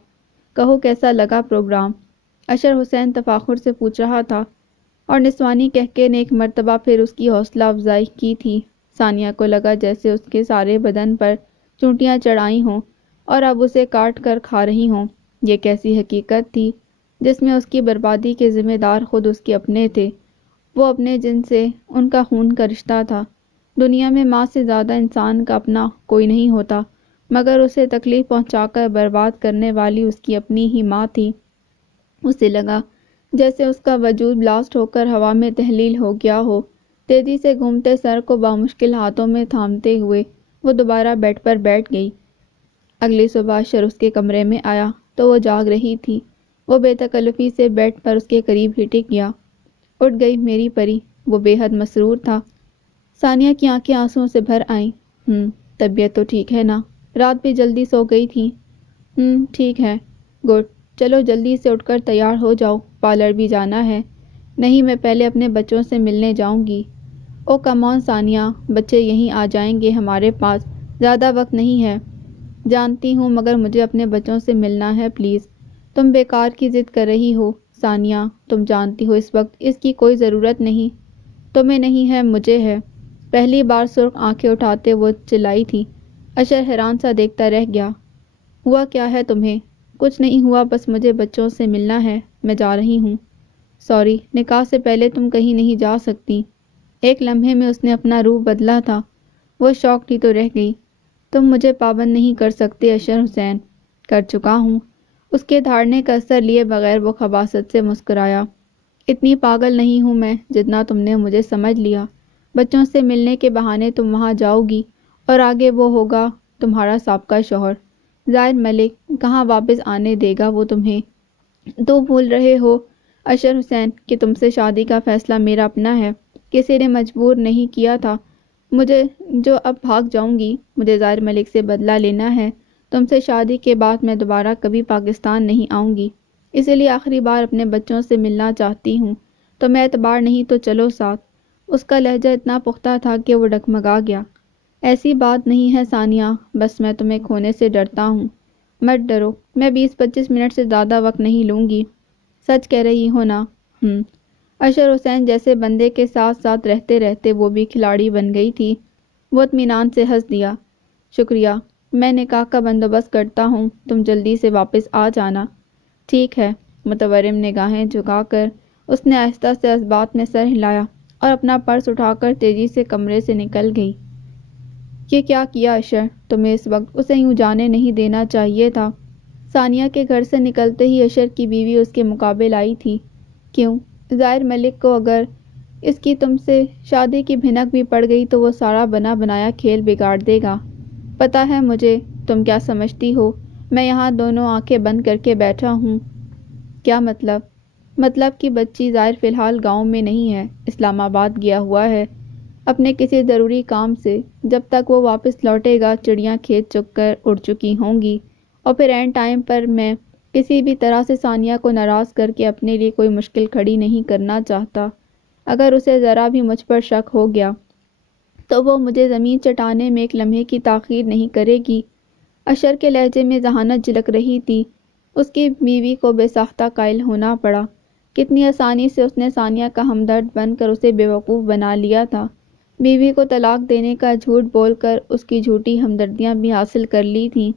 کہو کیسا لگا پروگرام؟ اشر حسین تفاخر سے پوچھ رہا تھا، اور نسوانی کہکے نے ایک مرتبہ پھر اس کی حوصلہ افزائی کی تھی۔ ثانیہ کو لگا جیسے اس کے سارے بدن پر چونٹیاں چڑھائی ہوں اور اب اسے کاٹ کر کھا رہی ہوں۔ یہ کیسی حقیقت تھی جس میں اس کی بربادی کے ذمہ دار خود اس کے اپنے تھے، وہ اپنے جن سے ان کا خون کا رشتہ تھا۔ دنیا میں ماں سے زیادہ انسان کا اپنا کوئی نہیں ہوتا، مگر اسے تکلیف پہنچا کر برباد کرنے والی اس کی اپنی ہی ماں تھی۔ اسے لگا جیسے اس کا وجود بلاسٹ ہو کر ہوا میں تحلیل ہو گیا ہو۔ تیزی سے گھومتے سر کو بامشکل ہاتھوں میں تھامتے ہوئے وہ دوبارہ بیڈ پر بیٹھ گئی۔ اگلی صبح اشر اس کے کمرے میں آیا تو وہ جاگ رہی تھی۔ وہ بے تکلفی سے بیڈ پر اس کے قریب ہی ٹک گیا۔ اٹھ گئی میری پری، وہ بے حد مسرور تھا۔ ثانیہ کی آنکھیں آنسوؤں سے بھر آئیں۔ طبیعت تو ٹھیک ہے نا؟ رات بھی جلدی سو گئی تھی؟ ٹھیک ہے۔ گڈ، چلو جلدی سے اٹھ کر تیار ہو جاؤ، پارلر بھی جانا ہے۔ نہیں، میں پہلے اپنے بچوں سے ملنے جاؤں گی۔ او کم آن ثانیہ، بچے یہیں آ جائیں گے ہمارے پاس، زیادہ وقت نہیں ہے۔ جانتی ہوں، مگر مجھے اپنے بچوں سے ملنا ہے پلیز۔ تم بیکار کی ضد کر رہی ہو ثانیہ، تم جانتی ہو اس وقت اس کی کوئی ضرورت نہیں۔ تمہیں نہیں ہے، مجھے ہے۔ پہلی بار سرخ آنکھیں اٹھاتے وہ چلائی تھی۔ اشر حیران سا دیکھتا رہ گیا۔ ہوا کیا ہے تمہیں؟ کچھ نہیں ہوا، بس مجھے بچوں سے ملنا ہے، میں جا رہی ہوں۔ سوری، نکاح سے پہلے تم کہیں نہیں جا سکتی۔ ایک لمحے میں اس نے اپنا روپ بدلا تھا۔ وہ شاکڈ ہی تو رہ گئی۔ تم مجھے پابند نہیں کر سکتے اشر حسین۔ کر چکا ہوں۔ اس کے دھاڑنے کا اثر لیے بغیر وہ خباثت سے مسکرایا۔ اتنی پاگل نہیں ہوں میں جتنا تم نے مجھے سمجھ لیا۔ بچوں سے ملنے کے بہانے تم وہاں جاؤ گی، اور آگے وہ ہوگا تمہارا سابقہ شوہر زاہد ملک۔ کہاں واپس آنے دے گا وہ تمہیں؟ تو بھول رہے ہو اشر حسین کہ تم سے شادی کا فیصلہ میرا اپنا ہے، کسی نے مجبور نہیں کیا تھا مجھے۔ جو اب بھاگ جاؤں گی، مجھے زاہد ملک سے بدلہ لینا ہے۔ تم سے شادی کے بعد میں دوبارہ کبھی پاکستان نہیں آؤں گی، اسی لیے آخری بار اپنے بچوں سے ملنا چاہتی ہوں۔ تمہیں اعتبار نہیں تو چلو ساتھ۔ اس کا لہجہ اتنا پختہ تھا کہ وہ ڈگمگا گیا۔ ایسی بات نہیں ہے ثانیہ، بس میں تمہیں کھونے سے ڈرتا ہوں۔ مت ڈرو، میں 20-25 منٹ سے زیادہ وقت نہیں لوں گی۔ سچ کہہ رہی ہو نا؟ اشر حسین جیسے بندے کے ساتھ ساتھ رہتے رہتے وہ بھی کھلاڑی بن گئی تھی۔ وہ اطمینان سے ہنس دیا۔ شکریہ، میں نکاح کا بندوبست کرتا ہوں، تم جلدی سے واپس آ جانا۔ ٹھیک ہے۔ متورم نگاہیں جھکا کر اس نے آہستہ سے اثبات میں سر ہلایا اور اپنا پرس اٹھا کر تیزی سے کمرے سے نکل گئی۔ یہ کیا کیا اشر؟ تمہیں اس وقت اسے یوں جانے نہیں دینا چاہیے تھا۔ ثانیہ کے گھر سے نکلتے ہی اشر کی بیوی اس کے مقابل آئی تھی۔ کیوں؟ ظاہر ملک کو اگر اس کی تم سے شادی کی بھنک بھی پڑ گئی تو وہ سارا بنا بنایا کھیل بگاڑ دے گا۔ پتہ ہے مجھے تم کیا سمجھتی ہو، میں یہاں دونوں آنکھیں بند کر کے بیٹھا ہوں۔ کیا مطلب؟ مطلب کہ بچی ظاہر فی الحال گاؤں میں نہیں ہے، اسلام آباد گیا ہوا ہے اپنے کسی ضروری کام سے۔ جب تک وہ واپس لوٹے گا چڑیاں کھیت چگ کر اڑ چکی ہوں گی، اور پھر اینڈ ٹائم پر میں کسی بھی طرح سے ثانیہ کو ناراض کر کے اپنے لیے کوئی مشکل کھڑی نہیں کرنا چاہتا۔ اگر اسے ذرا بھی مجھ پر شک ہو گیا تو وہ مجھے زمین چٹانے میں ایک لمحے کی تاخیر نہیں کرے گی۔ اشر کے لہجے میں ذہانت جھلک رہی تھی۔ اس کی بیوی کو بے ساختہ قائل ہونا پڑا۔ کتنی آسانی سے اس نے ثانیہ کا ہمدرد بن کر اسے بیوقوف بنا لیا تھا۔ بیوی کو طلاق دینے کا جھوٹ بول کر اس کی جھوٹی ہمدردیاں بھی حاصل کر لی تھیں۔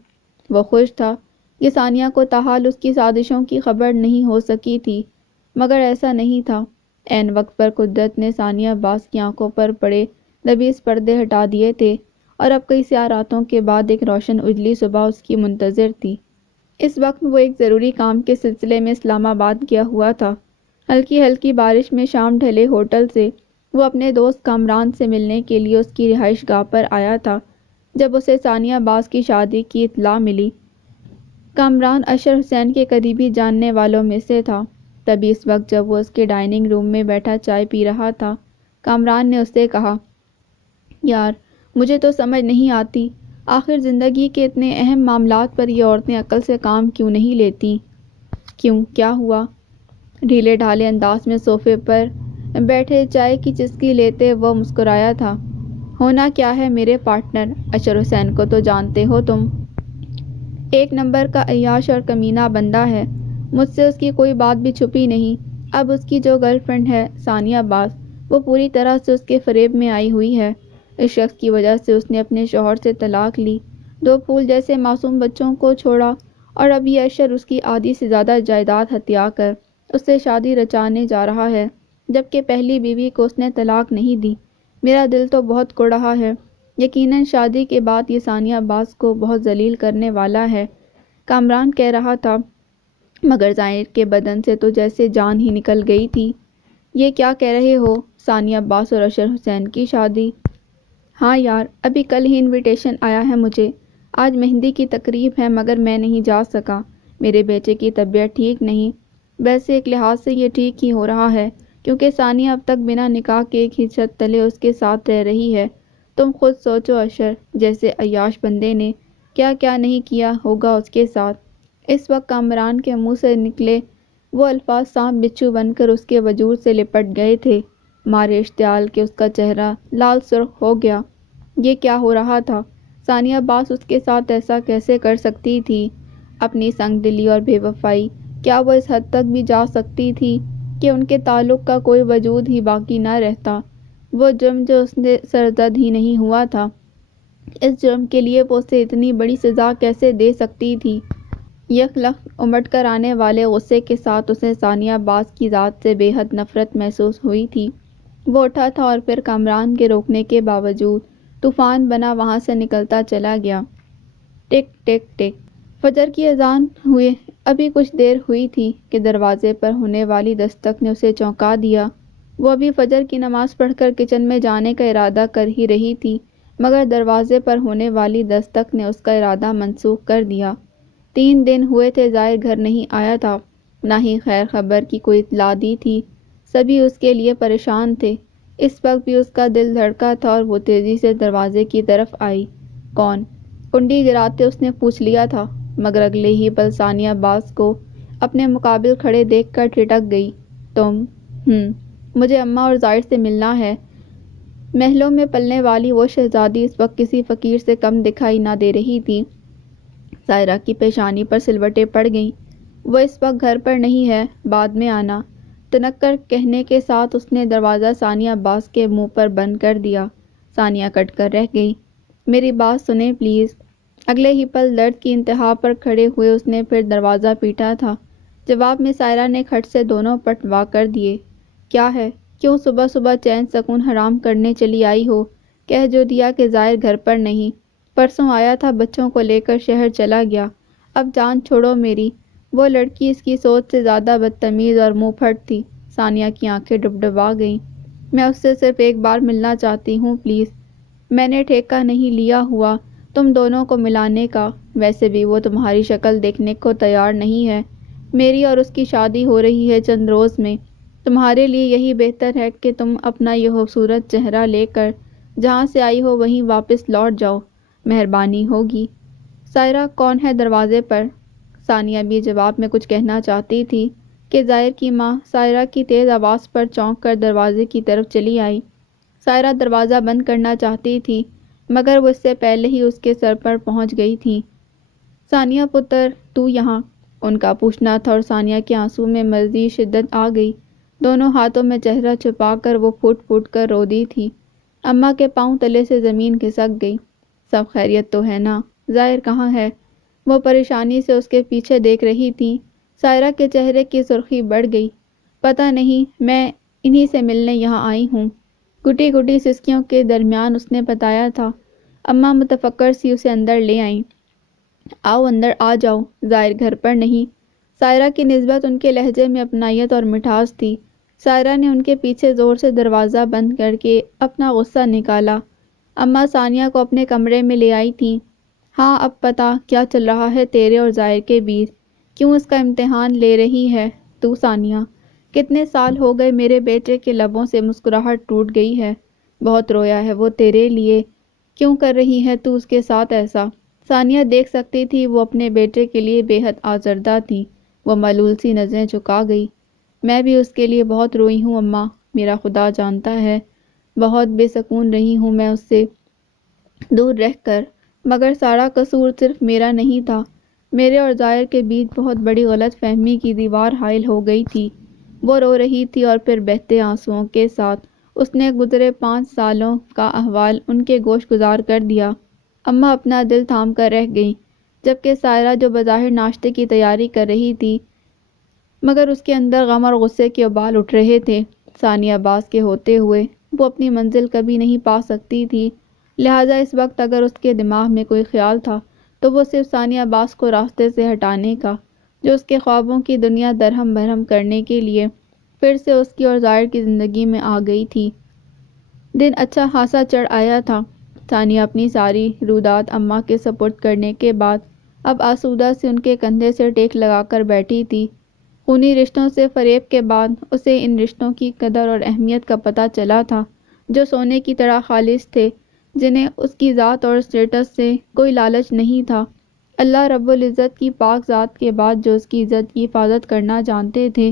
وہ خوش تھا کہ ثانیہ کو تاحال اس کی سازشوں کی خبر نہیں ہو سکی تھی، مگر ایسا نہیں تھا۔ عین وقت پر قدرت نے ثانیہ عباس کی آنکھوں پر پڑے دبیز پردے ہٹا دیے تھے، اور اب کئی سیاہ راتوں کے بعد ایک روشن اجلی صبح اس کی منتظر تھی۔ اس وقت وہ ایک ضروری کام کے سلسلے میں اسلام آباد گیا ہوا تھا۔ ہلکی ہلکی بارش میں شام ڈھلے ہوٹل سے وہ اپنے دوست کامران سے ملنے کے لیے اس کی رہائش گاہ پر آیا تھا جب اسے ثانیہ عباس کی شادی کی اطلاع ملی۔ کامران اشر حسین کے قریبی جاننے والوں میں سے تھا۔ تبھی اس وقت جب وہ اس کے ڈائننگ روم میں بیٹھا چائے پی رہا تھا، کامران نے اس سے کہا، یار مجھے تو سمجھ نہیں آتی، آخر زندگی کے اتنے اہم معاملات پر یہ عورتیں عقل سے کام کیوں نہیں لیتی؟ کیوں، کیا ہوا؟ ڈھیلے ڈھالے انداز میں صوفے پر بیٹھے چائے کی چسکی لیتے وہ مسکرایا تھا۔ ہونا کیا ہے میرے پارٹنر، اشر حسین کو تو جانتے ہو تم، ایک نمبر کا عیاش اور کمینہ بندہ ہے۔ مجھ سے اس کی کوئی بات بھی چھپی نہیں۔ اب اس کی جو گرل فرینڈ ہے ثانیہ عباس، وہ پوری طرح سے اس کے فریب میں آئی ہوئی ہے۔ اس شخص کی وجہ سے اس نے اپنے شوہر سے طلاق لی، دو پھول جیسے معصوم بچوں کو چھوڑا، اور اب یہ اشر اس کی آدھی سے زیادہ جائیداد ہتھیا کر اس سے شادی رچانے جا رہا ہے، جبکہ پہلی بیوی کو اس نے طلاق نہیں دی۔ میرا دل تو بہت کڑ رہا ہے۔ یقیناً شادی کے بعد یہ ثانیہ عباس کو بہت ذلیل کرنے والا ہے، کامران کہہ رہا تھا، مگر ظاہر کے بدن سے تو جیسے جان ہی نکل گئی تھی۔ یہ کیا کہہ رہے ہو، ثانیہ عباس اور اشر حسین کی شادی؟ ہاں یار، ابھی کل ہی انویٹیشن آیا ہے مجھے۔ آج مہندی کی تقریب ہے مگر میں نہیں جا سکا، میرے بیٹے کی طبیعت ٹھیک نہیں۔ ویسے ایک لحاظ سے یہ ٹھیک ہی ہو رہا ہے، کیونکہ ثانیہ اب تک بنا نکاح کے ایک ہی چھت تلے اس کے ساتھ رہ رہی ہے۔ تم خود سوچو اشر جیسے عیاش بندے نے کیا کیا نہیں کیا ہوگا اس کے ساتھ۔ اس وقت کامران کے منہ سے نکلے وہ الفاظ سانپ بچھو بن کر اس کے وجود سے لپٹ گئے تھے، مارے اشتعال کے اس کا چہرہ لال سرخ ہو گیا۔ یہ کیا ہو رہا تھا؟ ثانیہ عباس اس کے ساتھ ایسا کیسے کر سکتی تھی؟ اپنی سنگ دلی اور بے وفائی، کیا وہ اس حد تک بھی جا سکتی تھی کہ ان کے تعلق کا کوئی وجود ہی باقی نہ رہتا؟ وہ جرم جو اس نے سرزد ہی نہیں ہوا تھا، اس جرم کے لیے وہ اسے اتنی بڑی سزا کیسے دے سکتی تھی؟ یک لخت امٹ کر آنے والے غصے کے ساتھ اسے ثانیہ عباس کی ذات سے بے حد نفرت محسوس ہوئی تھی۔ وہ اٹھا تھا اور پھر کامران کے روکنے کے باوجود طوفان بنا وہاں سے نکلتا چلا گیا۔ ٹک ٹک ٹک، فجر کی اذان ہوئے ابھی کچھ دیر ہوئی تھی کہ دروازے پر ہونے والی دستک نے اسے چونکا دیا۔ وہ ابھی فجر کی نماز پڑھ کر کچن میں جانے کا ارادہ کر ہی رہی تھی، مگر دروازے پر ہونے والی دستک نے اس کا ارادہ منسوخ کر دیا۔ 3 دن ہوئے تھے ظاہر گھر نہیں آیا تھا، نہ ہی خیر خبر کی کوئی اطلاع دی تھی۔ سبھی اس کے لیے پریشان تھے۔ اس وقت بھی اس کا دل دھڑکا تھا اور وہ تیزی سے دروازے کی طرف آئی۔ کون؟ کنڈی گراتے اس نے پوچھ لیا تھا، مگر اگلے ہی پل ثانیہ عباس کو اپنے مقابل کھڑے دیکھ کر ٹھٹک گئی۔ تم؟ مجھے اماں اور ظاہر سے ملنا ہے۔ محلوں میں پلنے والی وہ شہزادی اس وقت کسی فقیر سے کم دکھائی نہ دے رہی تھی۔ ظاہرہ کی پیشانی پر سلوٹیں پڑ گئیں۔ وہ اس وقت گھر پر نہیں ہے، بعد میں آنا، تنک کر کہنے کے ساتھ اس نے دروازہ ثانیہ عباس کے منہ پر بند کر دیا۔ ثانیہ کٹ کر رہ گئی۔ میری بات سنیں پلیز۔ اگلے ہی پل درد کی انتہا پر کھڑے ہوئے اس نے پھر دروازہ پیٹا تھا۔ جواب میں سائرہ نے کھٹ سے دونوں پٹ وا کر دیے۔ کیا ہے؟ کیوں صبح صبح چین سکون حرام کرنے چلی آئی ہو؟ کہہ جو دیا کہ ظاہر گھر پر نہیں، پرسوں آیا تھا، بچوں کو لے کر شہر چلا گیا، اب جان چھوڑو میری۔ وہ لڑکی اس کی سوچ سے زیادہ بدتمیز اور منہ پھٹ تھی۔ ثانیہ کی آنکھیں ڈبڈبا گئیں۔ میں اس سے صرف ایک بار ملنا چاہتی ہوں پلیز۔ میں نے ٹھیکہ نہیں لیا ہوا تم دونوں کو ملانے کا، ویسے بھی وہ تمہاری شکل دیکھنے کو تیار نہیں ہے۔ میری اور اس کی شادی ہو رہی ہے چند روز میں۔ تمہارے لیے یہی بہتر ہے کہ تم اپنا یہ خوبصورت چہرہ لے کر جہاں سے آئی ہو وہیں واپس لوٹ جاؤ، مہربانی ہوگی۔ سائرہ کون ہے دروازے پر؟ ثانیہ بھی جواب میں کچھ کہنا چاہتی تھی کہ ظاہر کی ماں سائرہ کی تیز آواز پر چونک کر دروازے کی طرف چلی آئی۔ سائرہ دروازہ بند کرنا چاہتی تھی مگر وہ اس سے پہلے ہی اس کے سر پر پہنچ گئی تھی۔ ثانیہ پتر تو یہاں؟ ان کا پوچھنا تھا اور ثانیہ کے آنسوں میں مزید شدت آ گئی۔ دونوں ہاتھوں میں چہرہ چھپا کر وہ پھٹ پھٹ کر رو دی تھی۔ اماں کے پاؤں تلے سے زمین کھسک گئی۔ سب خیریت تو ہے نا؟ ظاہر کہاں ہے؟ وہ پریشانی سے اس کے پیچھے دیکھ رہی تھی۔ سائرہ کے چہرے کی سرخی بڑھ گئی۔ پتہ نہیں، میں انہی سے ملنے یہاں آئی ہوں۔ گھٹی گھٹی سسکیوں کے درمیان اس نے بتایا تھا۔ اماں متفکر سی اسے اندر لے آئیں۔ آؤ اندر آ جاؤ، ظاہر گھر پر نہیں۔ سائرہ کی نسبت ان کے لہجے میں اپنائیت اور مٹھاس تھی۔ سائرہ نے ان کے پیچھے زور سے دروازہ بند کر کے اپنا غصہ نکالا۔ اماں ثانیہ کو اپنے کمرے میں لے آئی تھیں۔ ہاں اب پتا کیا چل رہا ہے تیرے اور ظاہر کے بیچ؟ کیوں اس کا امتحان لے رہی ہے تو ثانیہ؟ کتنے سال ہو گئے میرے بیٹے کے لبوں سے مسکراہٹ ٹوٹ گئی ہے۔ بہت رویا ہے وہ تیرے لیے، کیوں کر رہی ہے تو اس کے ساتھ ایسا؟ ثانیہ دیکھ سکتی تھی وہ اپنے بیٹے کے لیے بے حد آزردہ تھی۔ وہ ملول سی نظریں جھکا گئی۔ میں بھی اس کے لیے بہت روئی ہوں اماں، میرا خدا جانتا ہے۔ بہت بے سکون رہی ہوں میں اس سے دور رہ کر، مگر سارا قصور صرف میرا نہیں تھا۔ میرے اور ظاہر کے بیچ بہت بڑی غلط فہمی کی دیوار حائل ہو گئی تھی۔ وہ رو رہی تھی اور پھر بہتے آنسوؤں کے ساتھ اس نے گزرے 5 سالوں کا احوال ان کے گوش گزار کر دیا۔ اماں اپنا دل تھام کر رہ گئیں، جبکہ سائرہ جو بظاہر ناشتے کی تیاری کر رہی تھی مگر اس کے اندر غم اور غصے کے ابال اٹھ رہے تھے۔ ثانیہ باز کے ہوتے ہوئے وہ اپنی منزل کبھی نہیں پا سکتی تھی، لہٰذا اس وقت اگر اس کے دماغ میں کوئی خیال تھا تو وہ صرف ثانیہ باز کو راستے سے ہٹانے کا، جو اس کے خوابوں کی دنیا درہم برہم کرنے کے لیے پھر سے اس کی اور ظاہر کی زندگی میں آ گئی تھی۔ دن اچھا خاصا چڑھ آیا تھا۔ ثانیہ اپنی ساری رودات اماں کے سپرد کرنے کے بعد اب آسودہ سے ان کے کندھے سے ٹیک لگا کر بیٹھی تھی۔ خونی رشتوں سے فریب کے بعد اسے ان رشتوں کی قدر اور اہمیت کا پتہ چلا تھا جو سونے کی طرح خالص تھے، جنہیں اس کی ذات اور اسٹیٹس سے کوئی لالچ نہیں تھا۔ اللہ رب العزت کی پاک ذات کے بعد جو اس کی عزت کی حفاظت کرنا جانتے تھے۔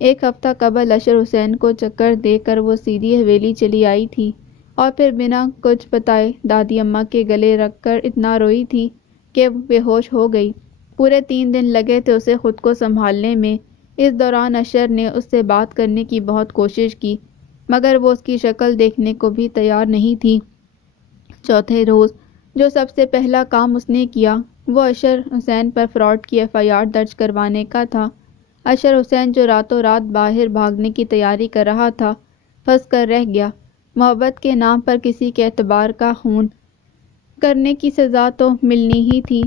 ایک ہفتہ قبل اشر حسین کو چکر دے کر وہ سیدھی حویلی چلی آئی تھی اور پھر بنا کچھ بتائے دادی اماں کے گلے رکھ کر اتنا روئی تھی کہ وہ بے ہوش ہو گئی۔ پورے 3 دن لگے تھے اسے خود کو سنبھالنے میں۔ اس دوران اشر نے اس سے بات کرنے کی بہت کوشش کی مگر وہ اس کی شکل دیکھنے کو بھی تیار نہیں تھی۔ چوتھے روز جو سب سے پہلا کام اس نے کیا وہ اشر حسین پر فراڈ کی FIR درج کروانے کا تھا۔ اشر حسین جو راتوں رات باہر بھاگنے کی تیاری کر رہا تھا پھنس کر رہ گیا۔ محبت کے نام پر کسی کے اعتبار کا خون کرنے کی سزا تو ملنی ہی تھی،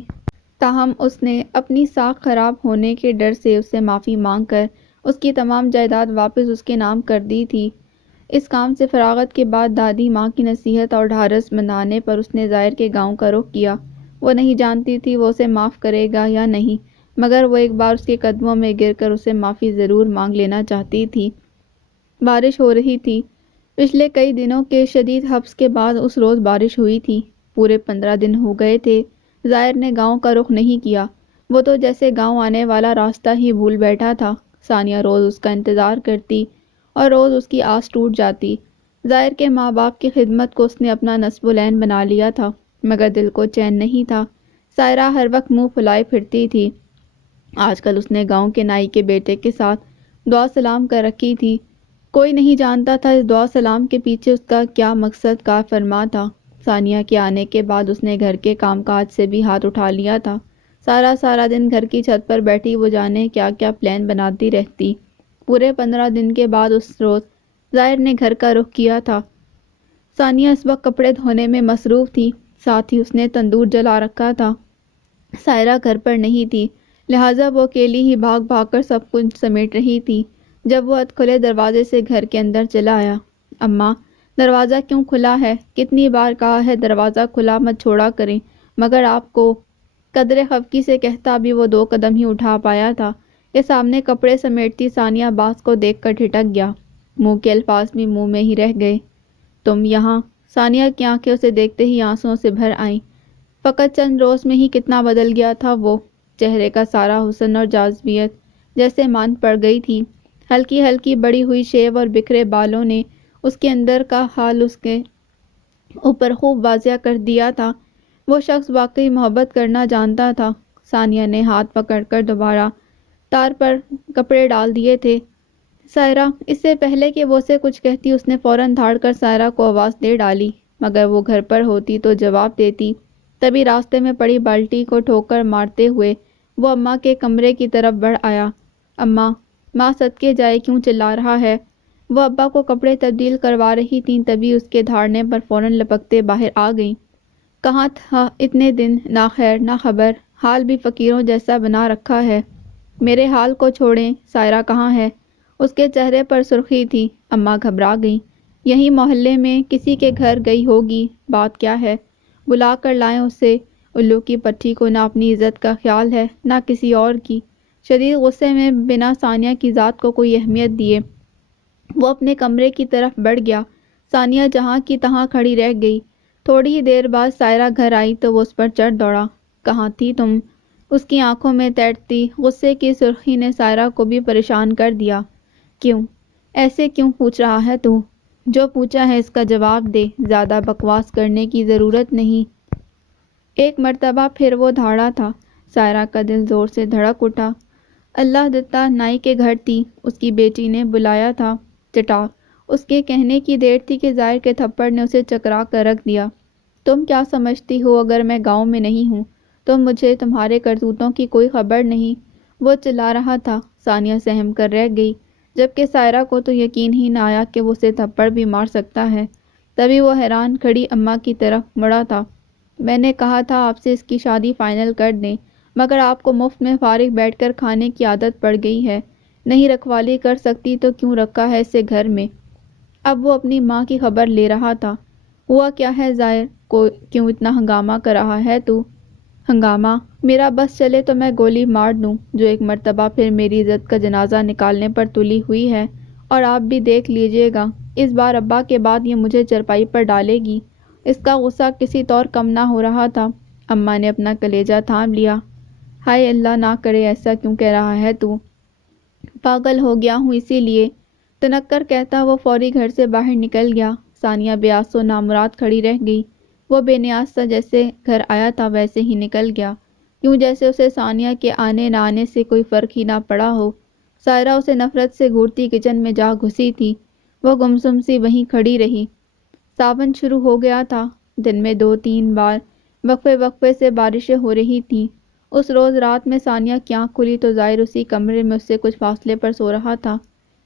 تاہم اس نے اپنی ساکھ خراب ہونے کے ڈر سے اس سے معافی مانگ کر اس کی تمام جائیداد واپس اس کے نام کر دی تھی۔ اس کام سے فراغت کے بعد دادی ماں کی نصیحت اور ڈھارس بندھانے پر اس نے ظاہر کے گاؤں کا رخ کیا۔ وہ نہیں جانتی تھی وہ اسے معاف کرے گا یا نہیں، مگر وہ ایک بار اس کے قدموں میں گر کر اسے معافی ضرور مانگ لینا چاہتی تھی۔ بارش ہو رہی تھی۔ پچھلے کئی دنوں کے شدید حبس کے بعد اس روز بارش ہوئی تھی۔ پورے 15 دن ہو گئے تھے ظاہر نے گاؤں کا رخ نہیں کیا۔ وہ تو جیسے گاؤں آنے والا راستہ ہی بھول بیٹھا تھا۔ ثانیہ روز اس کا انتظار کرتی اور روز اس کی آس ٹوٹ جاتی۔ ظاہر کے ماں باپ کی خدمت کو اس نے اپنا نصب العین بنا لیا تھا مگر دل کو چین نہیں تھا۔ سائرہ ہر وقت منہ پھلائے پھرتی تھی۔ آج کل اس نے گاؤں کے نائی کے بیٹے کے ساتھ دعا سلام کر رکھی تھی۔ کوئی نہیں جانتا تھا اس دعا سلام کے پیچھے اس کا کیا مقصد کار فرما تھا۔ ثانیہ کے آنے کے بعد اس نے گھر کے کام کاج سے بھی ہاتھ اٹھا لیا تھا۔ سارا دن گھر کی چھت پر بیٹھی وہ جانے کیا کیا پلان بناتی رہتی۔ پورے 15 دن کے بعد اس روز ظاہر نے گھر کا رخ کیا تھا۔ ثانیہ اس وقت کپڑے دھونے میں مصروف تھی، ساتھ ہی اس نے تندور جلا رکھا تھا۔ سائرہ گھر پر نہیں تھی، لہٰذا وہ اکیلی ہی بھاگ بھاگ کر سب کچھ سمیٹ رہی تھی جب وہ کھلے دروازے سے گھر کے اندر چلا آیا۔ اماں، دروازہ کیوں کھلا ہے؟ کتنی بار کہا ہے دروازہ کھلا مت چھوڑا کریں، مگر آپ کو؟ قدرے خفگی سے کہتا بھی وہ 2 قدم ہی اٹھا پایا تھا کہ سامنے کپڑے سمیٹتی ثانیہ عباس کو دیکھ کر ٹھٹک گیا۔ منہ کے الفاظ بھی منہ میں ہی رہ گئے۔ تم یہاں؟ ثانیہ کی آنکھیں اسے دیکھتے ہی آنسوؤں سے بھر آئیں۔ فقط چند روز میں ہی کتنا بدل گیا تھا وہ، چہرے کا سارا حسن اور جاذبیت جیسے ماند پڑ گئی تھی۔ ہلکی ہلکی بڑی ہوئی شیو اور بکھرے بالوں نے اس کے اندر کا حال اس کے اوپر خوب واضح کر دیا تھا۔ وہ شخص واقعی محبت کرنا جانتا تھا۔ ثانیہ نے ہاتھ پکڑ کر دوبارہ تار پر کپڑے ڈال دیے تھے۔ سائرہ! اس سے پہلے کہ وہ اسے کچھ کہتی اس نے فوراً دھاڑ کر سائرہ کو آواز دے ڈالی، مگر وہ گھر پر ہوتی تو جواب دیتی۔ تبھی راستے میں پڑی بالٹی کو ٹھوکر مارتے ہوئے وہ اماں کے کمرے کی طرف بڑھ آیا۔ اماں! ماں صدقے جائے کیوں چلا رہا ہے؟ وہ ابا کو کپڑے تبدیل کروا رہی تھیں تبھی اس کے دھاڑنے پر فوراً لپکتے باہر آ گئیں۔ کہاں تھا اتنے دن؟ نہ خیر نہ خبر، حال بھی فقیروں جیسا بنا رکھا ہے۔ میرے حال کو چھوڑیں، سائرہ کہاں ہے؟ اس کے چہرے پر سرخی تھی۔ اماں گھبرا گئیں۔ یہیں محلے میں کسی کے گھر گئی ہوگی۔ بات کیا ہے؟ بلا کر لائیں اسے۔ الو کی پٹھی کو نہ اپنی عزت کا خیال ہے نہ کسی اور کی۔ شدید غصے میں بنا ثانیہ کی ذات کو کوئی اہمیت دیے وہ اپنے کمرے کی طرف بڑھ گیا۔ ثانیہ جہاں کی تہاں کھڑی رہ گئی۔ تھوڑی ہی دیر بعد سائرہ گھر آئی تو وہ اس پر چڑھ دوڑا۔ کہاں تھی تم؟ اس کی آنکھوں میں تیرتی غصے کی سرخی نے سائرہ کو بھی پریشان کر دیا۔ کیوں؟ ایسے کیوں پوچھ رہا ہے تو؟ جو پوچھا ہے اس کا جواب دے، زیادہ بکواس کرنے کی ضرورت نہیں۔ ایک مرتبہ پھر وہ دھاڑا تھا۔ سائرہ کا دل زور سے دھڑک اٹھا۔ اللہ دتہ نائی کے گھر تھی، اس کی بیٹی نے بلایا تھا۔ چٹا! اس کے کہنے کی دیر تھی کہ زائر کے تھپڑ نے اسے چکرا کر رکھ دیا۔ تم کیا سمجھتی ہو اگر میں گاؤں میں نہیں ہوں تو مجھے تمہارے کرتوتوں کی کوئی خبر نہیں؟ وہ چلا رہا تھا۔ ثانیہ سہم کر رہ گئی، جبکہ سائرہ کو تو یقین ہی نہ آیا کہ وہ اسے تھپڑ بھی مار سکتا ہے۔ تبھی وہ حیران کھڑی اماں کی طرف مڑا تھا۔ میں نے کہا تھا آپ سے اس کی شادی فائنل کر دیں، مگر آپ کو مفت میں فارغ بیٹھ کر کھانے کی عادت پڑ گئی ہے۔ نہیں رکھوالی کر سکتی تو کیوں رکھا ہے اسے گھر میں؟ اب وہ اپنی ماں کی خبر لے رہا تھا۔ ہوا کیا ہے زائر کو کیوں اتنا ہنگامہ کر رہا ہے تو؟ ہنگامہ؟ میرا بس چلے تو میں گولی مار دوں جو ایک مرتبہ پھر میری عزت کا جنازہ نکالنے پر تلی ہوئی ہے، اور آپ بھی دیکھ لیجیے گا، اس بار ابا کے بعد یہ مجھے چرپائی پر ڈالے گی۔ اس کا غصہ کسی طور کم نہ ہو رہا تھا۔ اماں نے اپنا کلیجہ تھام لیا۔ ہائے اللہ نہ کرے، ایسا کیوں کہہ رہا ہے تو؟ پاگل ہو گیا ہوں اسی لیے، تنک کر کہتا وہ فوری گھر سے باہر نکل گیا۔ ثانیہ بے آس و نامراد کھڑی رہ گئی۔ وہ بے نیاز سا جیسے گھر آیا تھا ویسے ہی نکل گیا، یوں جیسے اسے ثانیہ کے آنے نہ آنے سے کوئی فرق ہی نہ پڑا ہو۔ سائرہ اسے نفرت سے گھورتی کچن میں جا گھسی تھی۔ وہ گمسم سی وہیں کھڑی رہی۔ ساون شروع ہو گیا تھا۔ دن میں 2-3 بار وقفے وقفے سے بارشیں ہو رہی تھیں۔ اس روز رات میں ثانیہ کی آنکھ کھلی تو زائر اسی کمرے میں اس سے کچھ فاصلے پر سو رہا تھا۔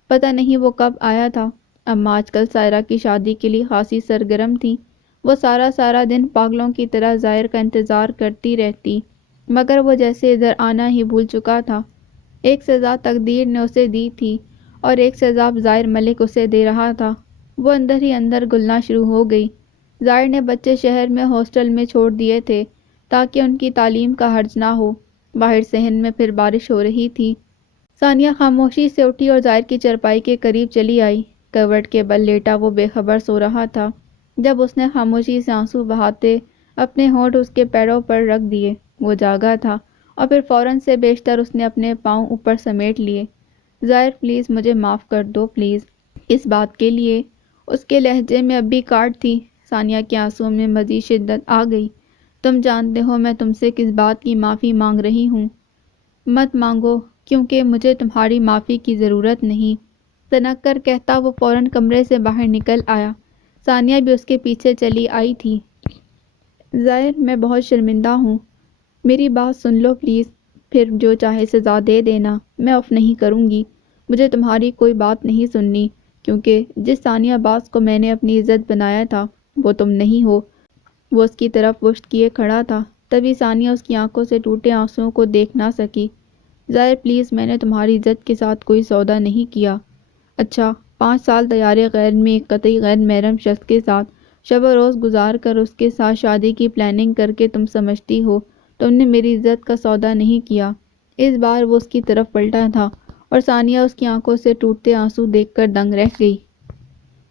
پتہ نہیں وہ کب آیا تھا۔ اماں آج کل سائرہ کی شادی کے لیے خاصی سرگرم تھیں۔ وہ سارا دن پاگلوں کی طرح زائر کا انتظار کرتی رہتی، مگر وہ جیسے ادھر آنا ہی بھول چکا تھا۔ ایک سزا تقدیر نے اسے دی تھی اور ایک سزا اب زائر ملک اسے دے رہا تھا۔ وہ اندر ہی اندر گلنا شروع ہو گئی۔ زائر نے بچے شہر میں ہاسٹل میں چھوڑ دیے تھے تاکہ ان کی تعلیم کا حرج نہ ہو۔ باہر صحن میں پھر بارش ہو رہی تھی۔ ثانیہ خاموشی سے اٹھی اور زائر کی چرپائی کے قریب چلی آئی۔ کروٹ کے بل لیٹا وہ بے خبر سو رہا تھا جب اس نے خاموشی سے آنسو بہاتے اپنے ہونٹ اس کے پیروں پر رکھ دیے۔ وہ جاگا تھا اور پھر فوراً سے بیشتر اس نے اپنے پاؤں اوپر سمیٹ لیے۔ زائر پلیز مجھے معاف کر دو پلیز۔ اس بات کے لیے؟ اس کے لہجے میں اب بھی کاٹ تھی۔ ثانیہ کے آنسوؤں میں مزید شدت آ گئی۔ تم جانتے ہو میں تم سے کس بات کی معافی مانگ رہی ہوں؟ مت مانگو، کیونکہ مجھے تمہاری معافی کی ضرورت نہیں، تنک کر کہتا وہ فوراً کمرے سے باہر نکل آیا۔ ثانیہ بھی اس کے پیچھے چلی آئی تھی۔ زائر میں بہت شرمندہ ہوں، میری بات سن لو پلیز، پھر جو چاہے سزا دے دینا، میں عفو نہیں کروں گی۔ مجھے تمہاری کوئی بات نہیں سننی، کیونکہ جس ثانیہ عباس کو میں نے اپنی عزت بنایا تھا وہ تم نہیں ہو۔ وہ اس کی طرف پشت کیے کھڑا تھا۔ تبھی ثانیہ اس کی آنکھوں سے ٹوٹے آنسوؤں کو دیکھ نہ سکی۔ ظاہر پلیز، میں نے تمہاری عزت کے ساتھ کوئی سودا نہیں کیا۔ اچھا، 5 سال دیار غیر میں ایک قطعی غیر محرم شخص کے ساتھ شب و روز گزار کر اس کے ساتھ شادی کی پلاننگ کر کے تم سمجھتی ہو تم نے میری عزت کا سودا نہیں کیا؟ اس بار وہ اس کی طرف پلٹا تھا اور ثانیہ اس کی آنکھوں سے ٹوٹتے آنسو دیکھ کر دنگ رہ گئی۔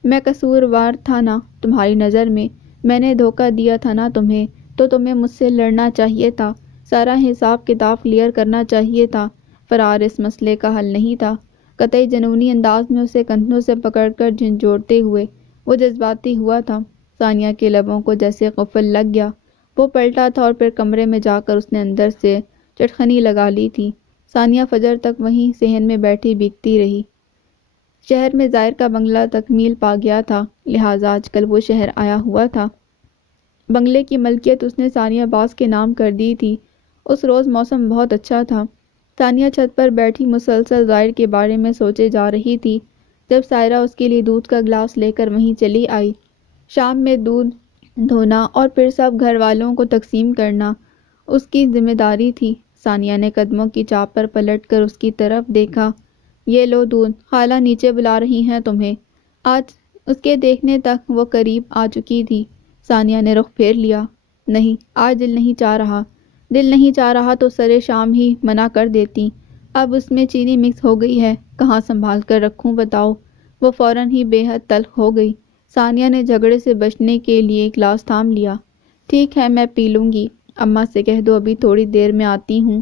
میں قصوروار تھا نا تمہاری نظر میں نے دھوکہ دیا تھا نا تمہیں، تو تمہیں مجھ سے لڑنا چاہیے تھا، سارا حساب کتاب کلیئر کرنا چاہیے تھا۔ فرار اس مسئلے کا حل نہیں تھا۔ قطعی جنونی انداز میں اسے کندھوں سے پکڑ کر جھنجھوڑتے ہوئے وہ جذباتی ہوا تھا۔ ثانیہ کے لبوں کو جیسے قفل لگ گیا۔ وہ پلٹا تھا اور پھر کمرے میں جا کر اس نے اندر سے چٹخنی لگا لی تھی۔ ثانیہ فجر تک وہیں صحن میں بیٹھی بھیگتی رہی۔ شہر میں ظاہر کا بنگلہ تکمیل پا گیا تھا، لہٰذا آج کل وہ شہر آیا ہوا تھا۔ بنگلے کی ملکیت اس نے ثانیہ باز کے نام کر دی تھی۔ اس روز موسم بہت اچھا تھا۔ ثانیہ چھت پر بیٹھی مسلسل ظاہر کے بارے میں سوچے جا رہی تھی جب سائرہ اس کے لیے دودھ کا گلاس لے کر وہیں چلی آئی۔ شام میں دودھ دھونا اور پھر سب گھر والوں کو تقسیم کرنا اس کی ذمہ داری تھی۔ ثانیہ نے قدموں کی چاپ پر پلٹ کر اس کی طرف دیکھا۔ یہ لو دودھ، خالہ نیچے بلا رہی ہیں تمہیں۔ آج اس کے دیکھنے تک وہ قریب آ چکی تھی۔ ثانیہ نے رخ پھیر لیا۔ نہیں، آج دل نہیں چاہ رہا۔ دل نہیں چاہ رہا تو سرے شام ہی منع کر دیتی۔ اب اس میں چینی مکس ہو گئی ہے، کہاں سنبھال کر رکھوں بتاؤ؟ وہ فوراً ہی بے حد تلخ ہو گئی۔ ثانیہ نے جھگڑے سے بچنے کے لیے گلاس تھام لیا۔ ٹھیک ہے، میں پی لوں گی، اماں سے کہہ دو ابھی تھوڑی دیر میں آتی ہوں۔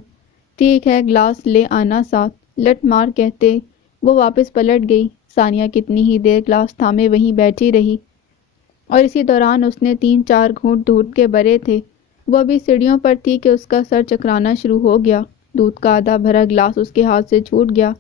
ٹھیک ہے، گلاس لے آنا ساتھ، لٹ مار کہتے وہ واپس پلٹ گئی۔ ثانیہ کتنی ہی دیر گلاس تھامے وہیں بیٹھی رہی اور اسی دوران اس نے 3-4 گھونٹ دودھ کے بھرے تھے۔ وہ ابھی سیڑھیوں پر تھی کہ اس کا سر چکرانا شروع ہو گیا۔ دودھ کا آدھا بھرا گلاس اس کے ہاتھ سے چھوٹ گیا۔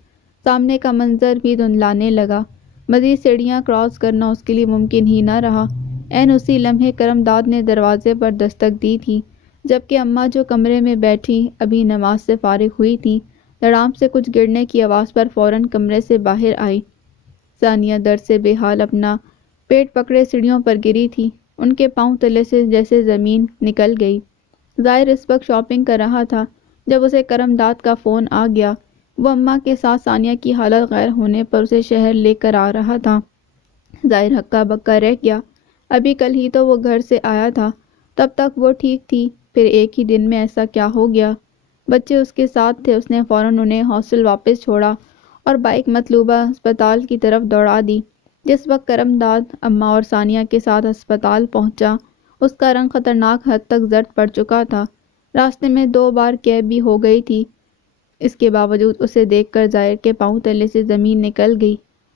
سامنے کا منظر بھی دھندلانے لگا۔ مزید سیڑھیاں کراس کرنا اس کے لیے ممکن ہی نہ رہا۔ عین اسی لمحے کرم داد نے دروازے پر دستک دی تھی، جبکہ اماں جو کمرے میں بیٹھی ابھی نماز سے فارغ ہوئی تھیں، دھڑام سے کچھ گرنے کی آواز پر فوراً کمرے سے باہر آئی۔ ثانیہ درد سے بے حال اپنا پیٹ پکڑے سیڑھیوں پر گری تھی۔ ان کے پاؤں تلے سے جیسے زمین نکل گئی۔ ظاہر اس وقت شاپنگ کر رہا تھا جب اسے کرم داد کا فون آ گیا۔ وہ اماں کے ساتھ ثانیہ کی حالت غیر ہونے پر اسے شہر لے کر آ رہا تھا۔ ظاہر ہکا بکا رہ گیا۔ ابھی کل ہی تو وہ گھر سے آیا تھا، تب تک وہ ٹھیک تھی، پھر ایک ہی دن میں ایسا کیا ہو گیا؟ بچے اس کے ساتھ تھے۔ اس نے فوراً انہیں ہاسٹل واپس چھوڑا اور بائیک مطلوبہ ہسپتال کی طرف دوڑا دی۔ جس وقت کرم داد اماں اور ثانیہ کے ساتھ ہسپتال پہنچا، اس کا رنگ خطرناک حد تک زرد پڑ چکا تھا۔ راستے میں 2 بار کیب بھی ہو گئی تھی۔ اس کے باوجود اسے دیکھ کر ظاہر کے پاؤں تلے سے زمین نکل گئی۔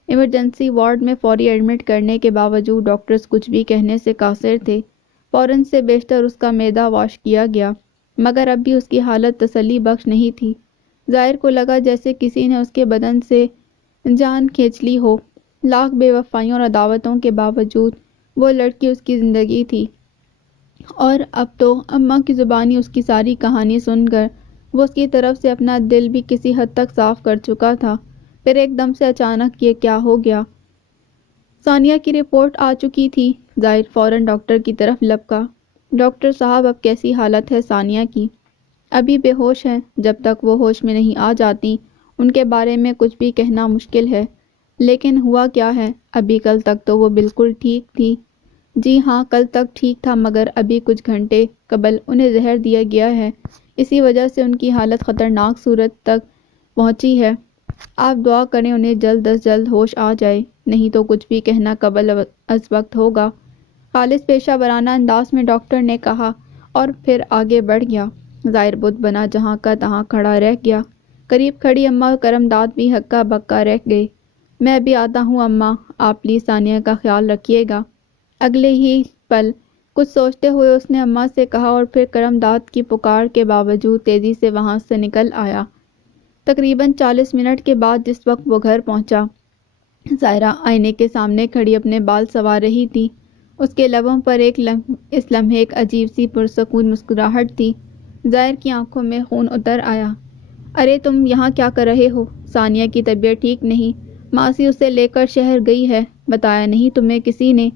ایمرجنسی وارڈ میں فوری ایڈمٹ کرنے کے باوجود ڈاکٹرز کچھ بھی کہنے سے قاصر تھے۔ فوراً سے بیشتر اس کا معدہ واش کیا گیا، مگر اب بھی اس کی حالت تسلی بخش نہیں تھی۔ ظاہر کو لگا جیسے کسی نے اس کے بدن سے جان کھینچ لی ہو۔ لاکھ بے وفائیوں اور عداوتوں کے باوجود وہ لڑکی اس کی زندگی تھی، اور اب تو اماں کی زبانی اس کی ساری کہانی سن کر وہ اس کی طرف سے اپنا دل بھی کسی حد تک صاف کر چکا تھا۔ پھر ایک دم سے اچانک یہ کیا ہو گیا؟ ثانیہ کی رپورٹ آ چکی تھی۔ ظاہر فوراً ڈاکٹر کی طرف لپکا۔ ڈاکٹر صاحب، اب کیسی حالت ہے ثانیہ کی؟ ابھی بے ہوش ہے۔ جب تک وہ ہوش میں نہیں آ جاتی ان کے بارے میں کچھ بھی کہنا مشکل ہے۔ لیکن ہوا کیا ہے؟ ابھی کل تک تو وہ بالکل ٹھیک تھی۔ جی ہاں، کل تک ٹھیک تھا، مگر ابھی کچھ گھنٹے قبل انہیں زہر دیا گیا ہے۔ اسی وجہ سے ان کی حالت خطرناک صورت تک پہنچی ہے۔ آپ دعا کریں انہیں جلد از جلد ہوش آ جائے، نہیں تو کچھ بھی کہنا قبل از وقت ہوگا۔ خالص پیشہ ورانہ انداز میں ڈاکٹر نے کہا اور پھر آگے بڑھ گیا۔ ظاہر بت بنا جہاں کا تہاں کھڑا رہ گیا۔ قریب کھڑی اماں کرم داد بھی ہکا بکا رہ گئے۔ میں ابھی آتا ہوں اماں، آپ پلیز ثانیہ کا خیال رکھیے گا۔ اگلے ہی پل کچھ سوچتے ہوئے اس نے اماں سے کہا اور پھر کرم داد کی پکار کے باوجود تیزی سے وہاں سے نکل آیا۔ تقریباً 40 منٹ کے بعد جس وقت وہ گھر پہنچا، ظاہرہ آئینے کے سامنے کھڑی اپنے بال سنوار رہی تھی۔ اس کے لبوں پر اس لمحے ایک عجیب سی پرسکون مسکراہٹ تھی۔ ظاہر کی آنکھوں میں خون اتر آیا۔ ارے تم یہاں کیا کر رہے ہو؟ ثانیہ کی طبیعت ٹھیک نہیں، ماسی اسے لے کر شہر گئی ہے، بتایا نہیں تمہیں کسی نے؟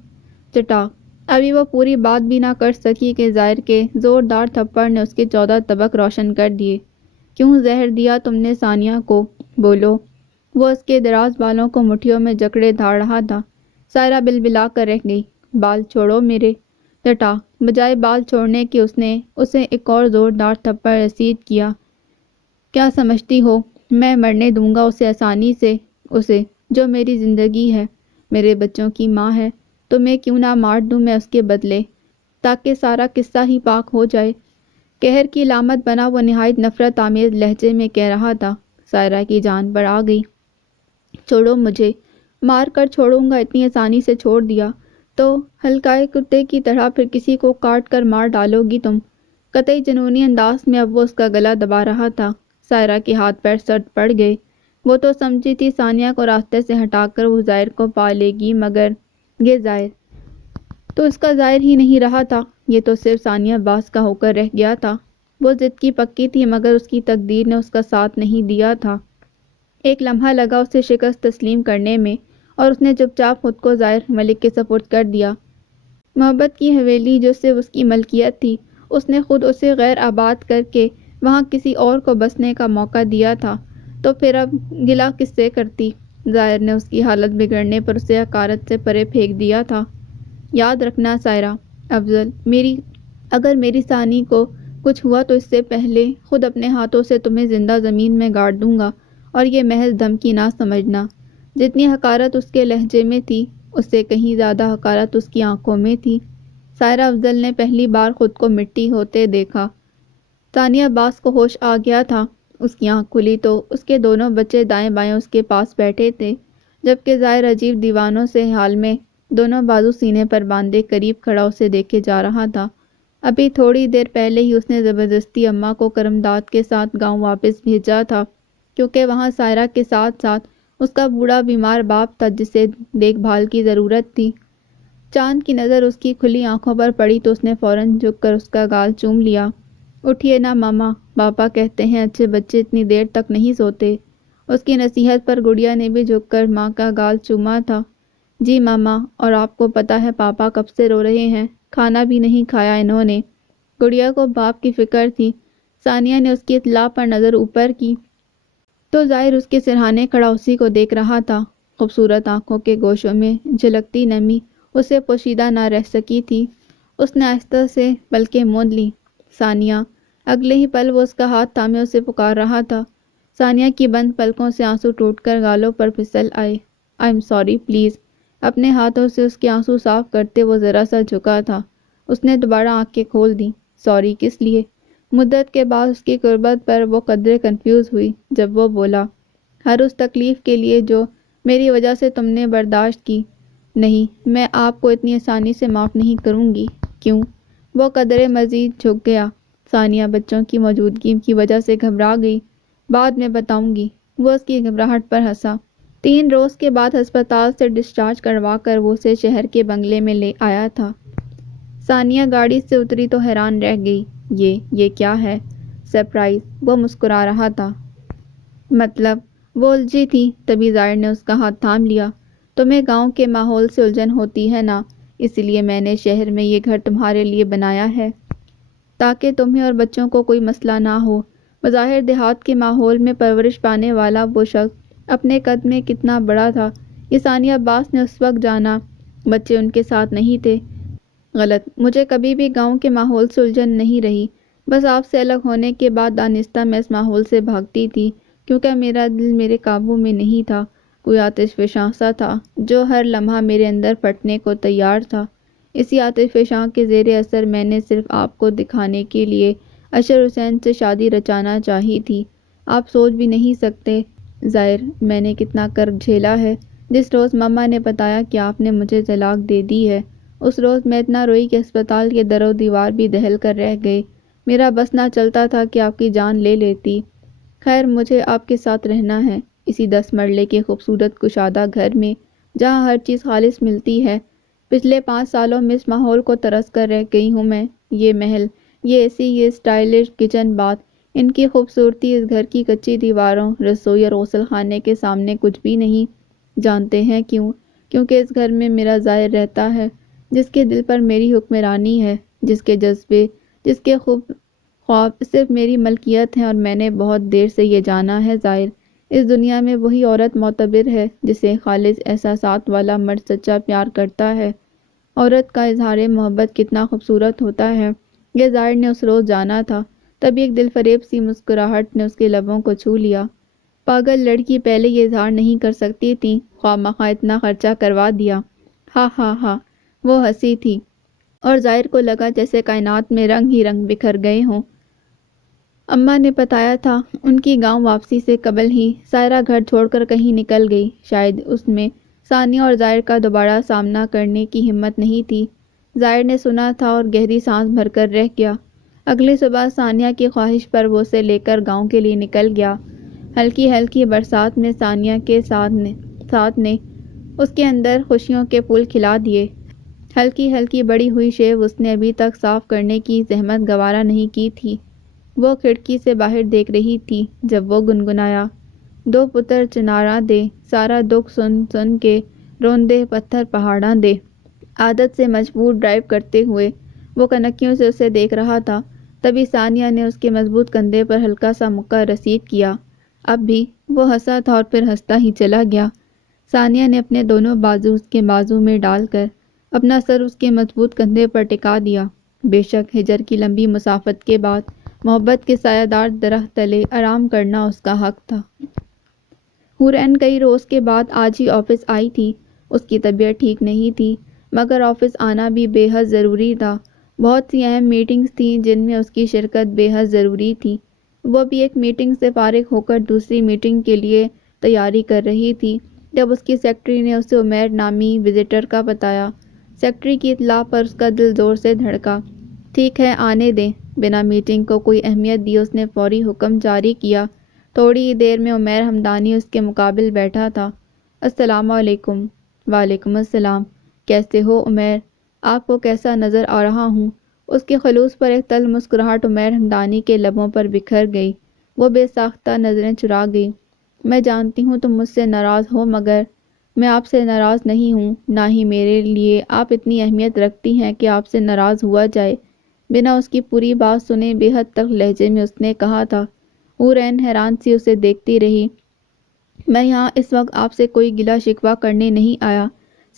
چٹا ابھی وہ پوری بات بھی نہ کر سکی کہ ظاہر کے زوردار تھپڑ نے اس کے 14 طبق روشن کر دیے۔ کیوں زہر دیا تم نے ثانیہ کو؟ بولو۔ وہ اس کے دراز بالوں کو مٹھیوں میں جکڑے دھاڑ رہا تھا۔ سائرہ بلبلا کر رہ گئی۔ بال چھوڑو میرے۔ ڈٹا۔ بجائے بال چھوڑنے کے اس نے اسے ایک اور زوردار تھپڑ رسید کیا۔ کیا سمجھتی ہو میں مرنے دوں گا اسے آسانی سے؟ اسے جو میری زندگی ہے، میرے بچوں کی ماں ہے۔ تمہیں کیوں نہ مار دوں میں اس کے بدلے، تاکہ سارا قصہ ہی پاک ہو جائے۔ قہر کی علامت بنا وہ نہایت نفرت آمیز لہجے میں کہہ رہا تھا۔ سائرہ کی جان پر آ گئی۔ چھوڑو مجھے، مار کر چھوڑوں گا؟ اتنی آسانی سے چھوڑ دیا تو ہلکائے کتے کی طرح پھر کسی کو کاٹ کر مار ڈالو گی تم؟ قطعی جنونی انداز میں اب وہ اس کا گلا دبا رہا تھا۔ سائرہ کے ہاتھ پیر سرد پڑ گئے۔ وہ تو سمجھی تھی ثانیہ کو راستے سے ہٹا کر وہ ظاہر کو پا لے گی، مگر یہ ظاہر تو اس کا ظاہر ہی نہیں رہا تھا۔ یہ تو صرف ثانیہ عباس کا ہو کر رہ گیا تھا۔ وہ ضد کی پکی تھی، مگر اس کی تقدیر نے اس کا ساتھ نہیں دیا تھا۔ ایک لمحہ لگا اسے شکست تسلیم کرنے میں، اور اس نے چپ چاپ خود کو ظاہر ملک کے سپرد کر دیا۔ محبت کی حویلی جو صرف اس کی ملکیت تھی، اس نے خود اسے غیر آباد کر کے وہاں کسی اور کو بسنے کا موقع دیا تھا، تو پھر اب گلہ کس سے کرتی؟ ظاہر نے اس کی حالت بگڑنے پر اسے حقارت سے پرے پھینک دیا تھا۔ یاد رکھنا سائرہ، افضل، اگر میری ثانی کو کچھ ہوا تو اس سے پہلے خود اپنے ہاتھوں سے تمہیں زندہ زمین میں گاڑ دوں گا، اور یہ محض دھمکی نہ سمجھنا۔ جتنی حقارت اس کے لہجے میں تھی، اس سے کہیں زیادہ حقارت اس کی آنکھوں میں تھی۔ سائرہ افضل نے پہلی بار خود کو مٹی ہوتے دیکھا۔ ثانیہ عباس کو ہوش آ گیا تھا۔ اس کی آنکھ کھلی تو اس کے دونوں بچے دائیں بائیں اس کے پاس بیٹھے تھے، جبکہ ظاہر عجیب دیوانوں سے حال میں دونوں بازو سینے پر باندھے قریب کھڑا اسے دیکھے جا رہا تھا۔ ابھی تھوڑی دیر پہلے ہی اس نے زبردستی اماں کو کرمداد کے ساتھ گاؤں واپس بھیجا تھا، کیونکہ وہاں سائرہ کے ساتھ ساتھ اس کا بوڑھا بیمار باپ تھا جسے دیکھ بھال کی ضرورت تھی۔ چاند کی نظر اس کی کھلی آنکھوں پر پڑی تو اس نے فوراً جھک کر اس کا گال چوم لیا۔ اٹھیے نا ماما، پاپا کہتے ہیں اچھے بچے اتنی دیر تک نہیں سوتے۔ اس کی نصیحت پر گڑیا نے بھی جھک کر ماں کا گال چوما تھا۔ جی ماما، اور آپ کو پتہ ہے پاپا کب سے رو رہے ہیں، کھانا بھی نہیں کھایا انہوں نے۔ گڑیا کو باپ کی فکر تھی۔ ثانیہ نے اس کی اطلاع پر نظر اوپر کی تو ظاہر اس کے سرہانے کھڑا اسی کو دیکھ رہا تھا۔ خوبصورت آنکھوں کے گوشوں میں جھلکتی نمی اسے پوشیدہ نہ رہ سکی تھی۔ اس نے آہستہ سے پلکیں موند لیں۔ ثانیہ! اگلے ہی پل وہ اس کا ہاتھ تھامے اسے پکار رہا تھا۔ ثانیہ کی بند پلکوں سے آنسو ٹوٹ کر گالوں پر پھسل آئے۔ I am sorry, please. اپنے ہاتھوں سے اس کے آنسو صاف کرتے وہ ذرا سا جھکا تھا۔ اس نے دوبارہ آنکھیں کھول دیں۔ سوری کس لیے؟ مدت کے بعد اس کی قربت پر وہ قدرے کنفیوز ہوئی جب وہ بولا، ہر اس تکلیف کے لیے جو میری وجہ سے تم نے برداشت کی۔ نہیں، میں آپ کو اتنی آسانی سے معاف نہیں کروں گی۔ کیوں؟ وہ قدرے مزید جھک گیا۔ ثانیہ بچوں کی موجودگی کی وجہ سے گھبرا گئی۔ بعد میں بتاؤں گی۔ وہ اس کی گھبراہٹ پر ہنسا۔ 3 روز کے بعد ہسپتال سے ڈسچارج کروا کر وہ اسے شہر کے بنگلے میں لے آیا تھا۔ ثانیہ گاڑی سے اتری تو حیران رہ گئی۔ یہ کیا ہے؟ سرپرائز، وہ مسکرا رہا تھا۔ مطلب؟ وہ الجھی تھی، تبھی ظاہر نے اس کا ہاتھ تھام لیا۔ تمہیں گاؤں کے ماحول سے الجھن ہوتی ہے نا، اس لیے میں نے شہر میں یہ گھر تمہارے لیے بنایا ہے، تاکہ تمہیں اور بچوں کو کوئی مسئلہ نہ ہو۔ بظاہر دیہات کے ماحول میں پرورش پانے والا وہ شخص اپنے قد میں کتنا بڑا تھا، یہ ثانیہ عباس نے اس وقت جانا۔ بچے ان کے ساتھ نہیں تھے۔ غلط، مجھے کبھی بھی گاؤں کے ماحول سے الجھن نہیں رہی، بس آپ سے الگ ہونے کے بعد دانستہ میں اس ماحول سے بھاگتی تھی، کیونکہ میرا دل میرے قابو میں نہیں تھا۔ کوئی آتش فشاں سا تھا جو ہر لمحہ میرے اندر پھٹنے کو تیار تھا۔ اسی آتش فشاں کے زیر اثر میں نے صرف آپ کو دکھانے کے لیے اشر حسین سے شادی رچانا چاہی تھی۔ آپ سوچ بھی نہیں سکتے ظاہر میں نے کتنا کرب جھیلا ہے۔ جس روز ماما نے بتایا کہ آپ نے مجھے طلاق دے دی ہے، اس روز میں اتنا روئی کہ اسپتال کے در و دیوار بھی دہل کر رہ گئے۔ میرا بس نہ چلتا تھا کہ آپ کی جان لے لیتی۔ خیر، مجھے آپ کے ساتھ رہنا ہے، اسی 10 مرلے کے خوبصورت کشادہ گھر میں جہاں ہر چیز خالص ملتی ہے۔ پچھلے 5 سالوں میں اس ماحول کو ترس کر رہ گئی ہوں میں۔ یہ محل، یہ اے سی، یہ اسٹائلش کچن باتھ، ان کی خوبصورتی اس گھر کی کچی دیواروں، رسوئی اور غسل خانے کے سامنے کچھ بھی نہیں۔ جانتے ہیں کیوں؟ کیونکہ اس گھر میں میرا ظاہر رہتا ہے۔ جس کے دل پر میری حکمرانی ہے، جس کے جذبے، جس کے خواب صرف میری ملکیت ہیں، اور میں نے بہت دیر سے یہ جانا ہے ظاہر، اس دنیا میں وہی عورت معتبر ہے جسے خالص احساسات والا مرد سچا پیار کرتا ہے۔ عورت کا اظہار محبت کتنا خوبصورت ہوتا ہے، یہ ظاہر نے اس روز جانا تھا۔ تبھی ایک دل فریب سی مسکراہٹ نے اس کے لبوں کو چھو لیا۔ پاگل لڑکی پہلے یہ اظہار نہیں کر سکتی تھی، خواہ مخواہ اتنا خرچہ کروا دیا۔ ہاں ہاں ہاں، وہ ہنسی تھی، اور ظاہر کو لگا جیسے کائنات میں رنگ ہی رنگ بکھر گئے ہوں۔ اماں نے بتایا تھا ان کی گاؤں واپسی سے قبل ہی سائرہ گھر چھوڑ کر کہیں نکل گئی، شاید اس میں ثانیہ اور ظاہر کا دوبارہ سامنا کرنے کی ہمت نہیں تھی۔ ظاہر نے سنا تھا اور گہری سانس بھر کر رہ گیا۔ اگلی صبح ثانیہ کی خواہش پر وہ اسے لے کر گاؤں کے لیے نکل گیا۔ ہلکی ہلکی برسات میں ثانیہ کے ساتھ نے اس کے اندر خوشیوں کے پھول کھلا دیے۔ ہلکی ہلکی بڑی ہوئی شیو اس نے ابھی تک صاف کرنے کی زحمت گوارا نہیں کی تھی۔ وہ کھڑکی سے باہر دیکھ رہی تھی جب وہ گنگنایا، دو پتر چناراں دے، سارا دکھ سن سن کے روندے پتھر پہاڑاں دے۔ عادت سے مجبور ڈرائیو کرتے ہوئے وہ کنکیوں سے اسے دیکھ رہا تھا، تبھی ثانیہ نے اس کے مضبوط کندھے پر ہلکا سا مکہ رسید کیا۔ اب بھی وہ ہنسا تھا اور پھر ہنستا ہی چلا گیا۔ ثانیہ نے اپنے دونوں بازو اس کے بازو میں ڈال کر اپنا سر اس کے مضبوط کندھے پر ٹکا دیا۔ بے شک ہجر کی لمبی مسافت کے بعد محبت کے سایہ دار درخت تلے آرام کرنا اس کا حق تھا۔ حورین کئی روز کے بعد آج ہی آفس آئی تھی۔ اس کی طبیعت ٹھیک نہیں تھی، مگر آفس آنا بھی بے حد ضروری تھا۔ بہت سی اہم میٹنگز تھیں جن میں اس کی شرکت بے حد ضروری تھی۔ وہ بھی ایک میٹنگ سے فارغ ہو کر دوسری میٹنگ کے لیے تیاری کر رہی تھی جب اس کی سیکرٹری نے اسے عمیر نامی وزٹر کا بتایا۔ سیکرٹری کی اطلاع پر اس کا دل زور سے دھڑکا۔ ٹھیک ہے، آنے دیں۔ بنا میٹنگ کو کوئی اہمیت دیے اس نے فوری حکم جاری کیا۔ تھوڑی ہی دیر میں عمیر ہمدانی اس کے مقابل بیٹھا تھا۔ السلام علیکم۔ وعلیکم السلام۔ کیسے ہو عمیر؟ آپ کو کیسا نظر آ رہا ہوں؟ اس کے خلوص پر ایک تلخ مسکراہٹ عمیر ہمدانی کے لبوں پر بکھر گئی۔ وہ بے ساختہ نظریں چرا گئی۔ میں جانتی ہوں تم مجھ سے ناراض ہو، مگر میں آپ سے ناراض نہیں ہوں، نہ ہی میرے لیے آپ اتنی اہمیت رکھتی ہیں کہ آپ سے ناراض ہوا جائے۔ بنا اس کی پوری بات سنے بے حد تلخ لہجے میں اس نے کہا تھا۔ حورین حیران سی اسے دیکھتی رہی۔ میں یہاں اس وقت آپ سے کوئی گلہ شکوہ کرنے نہیں آیا،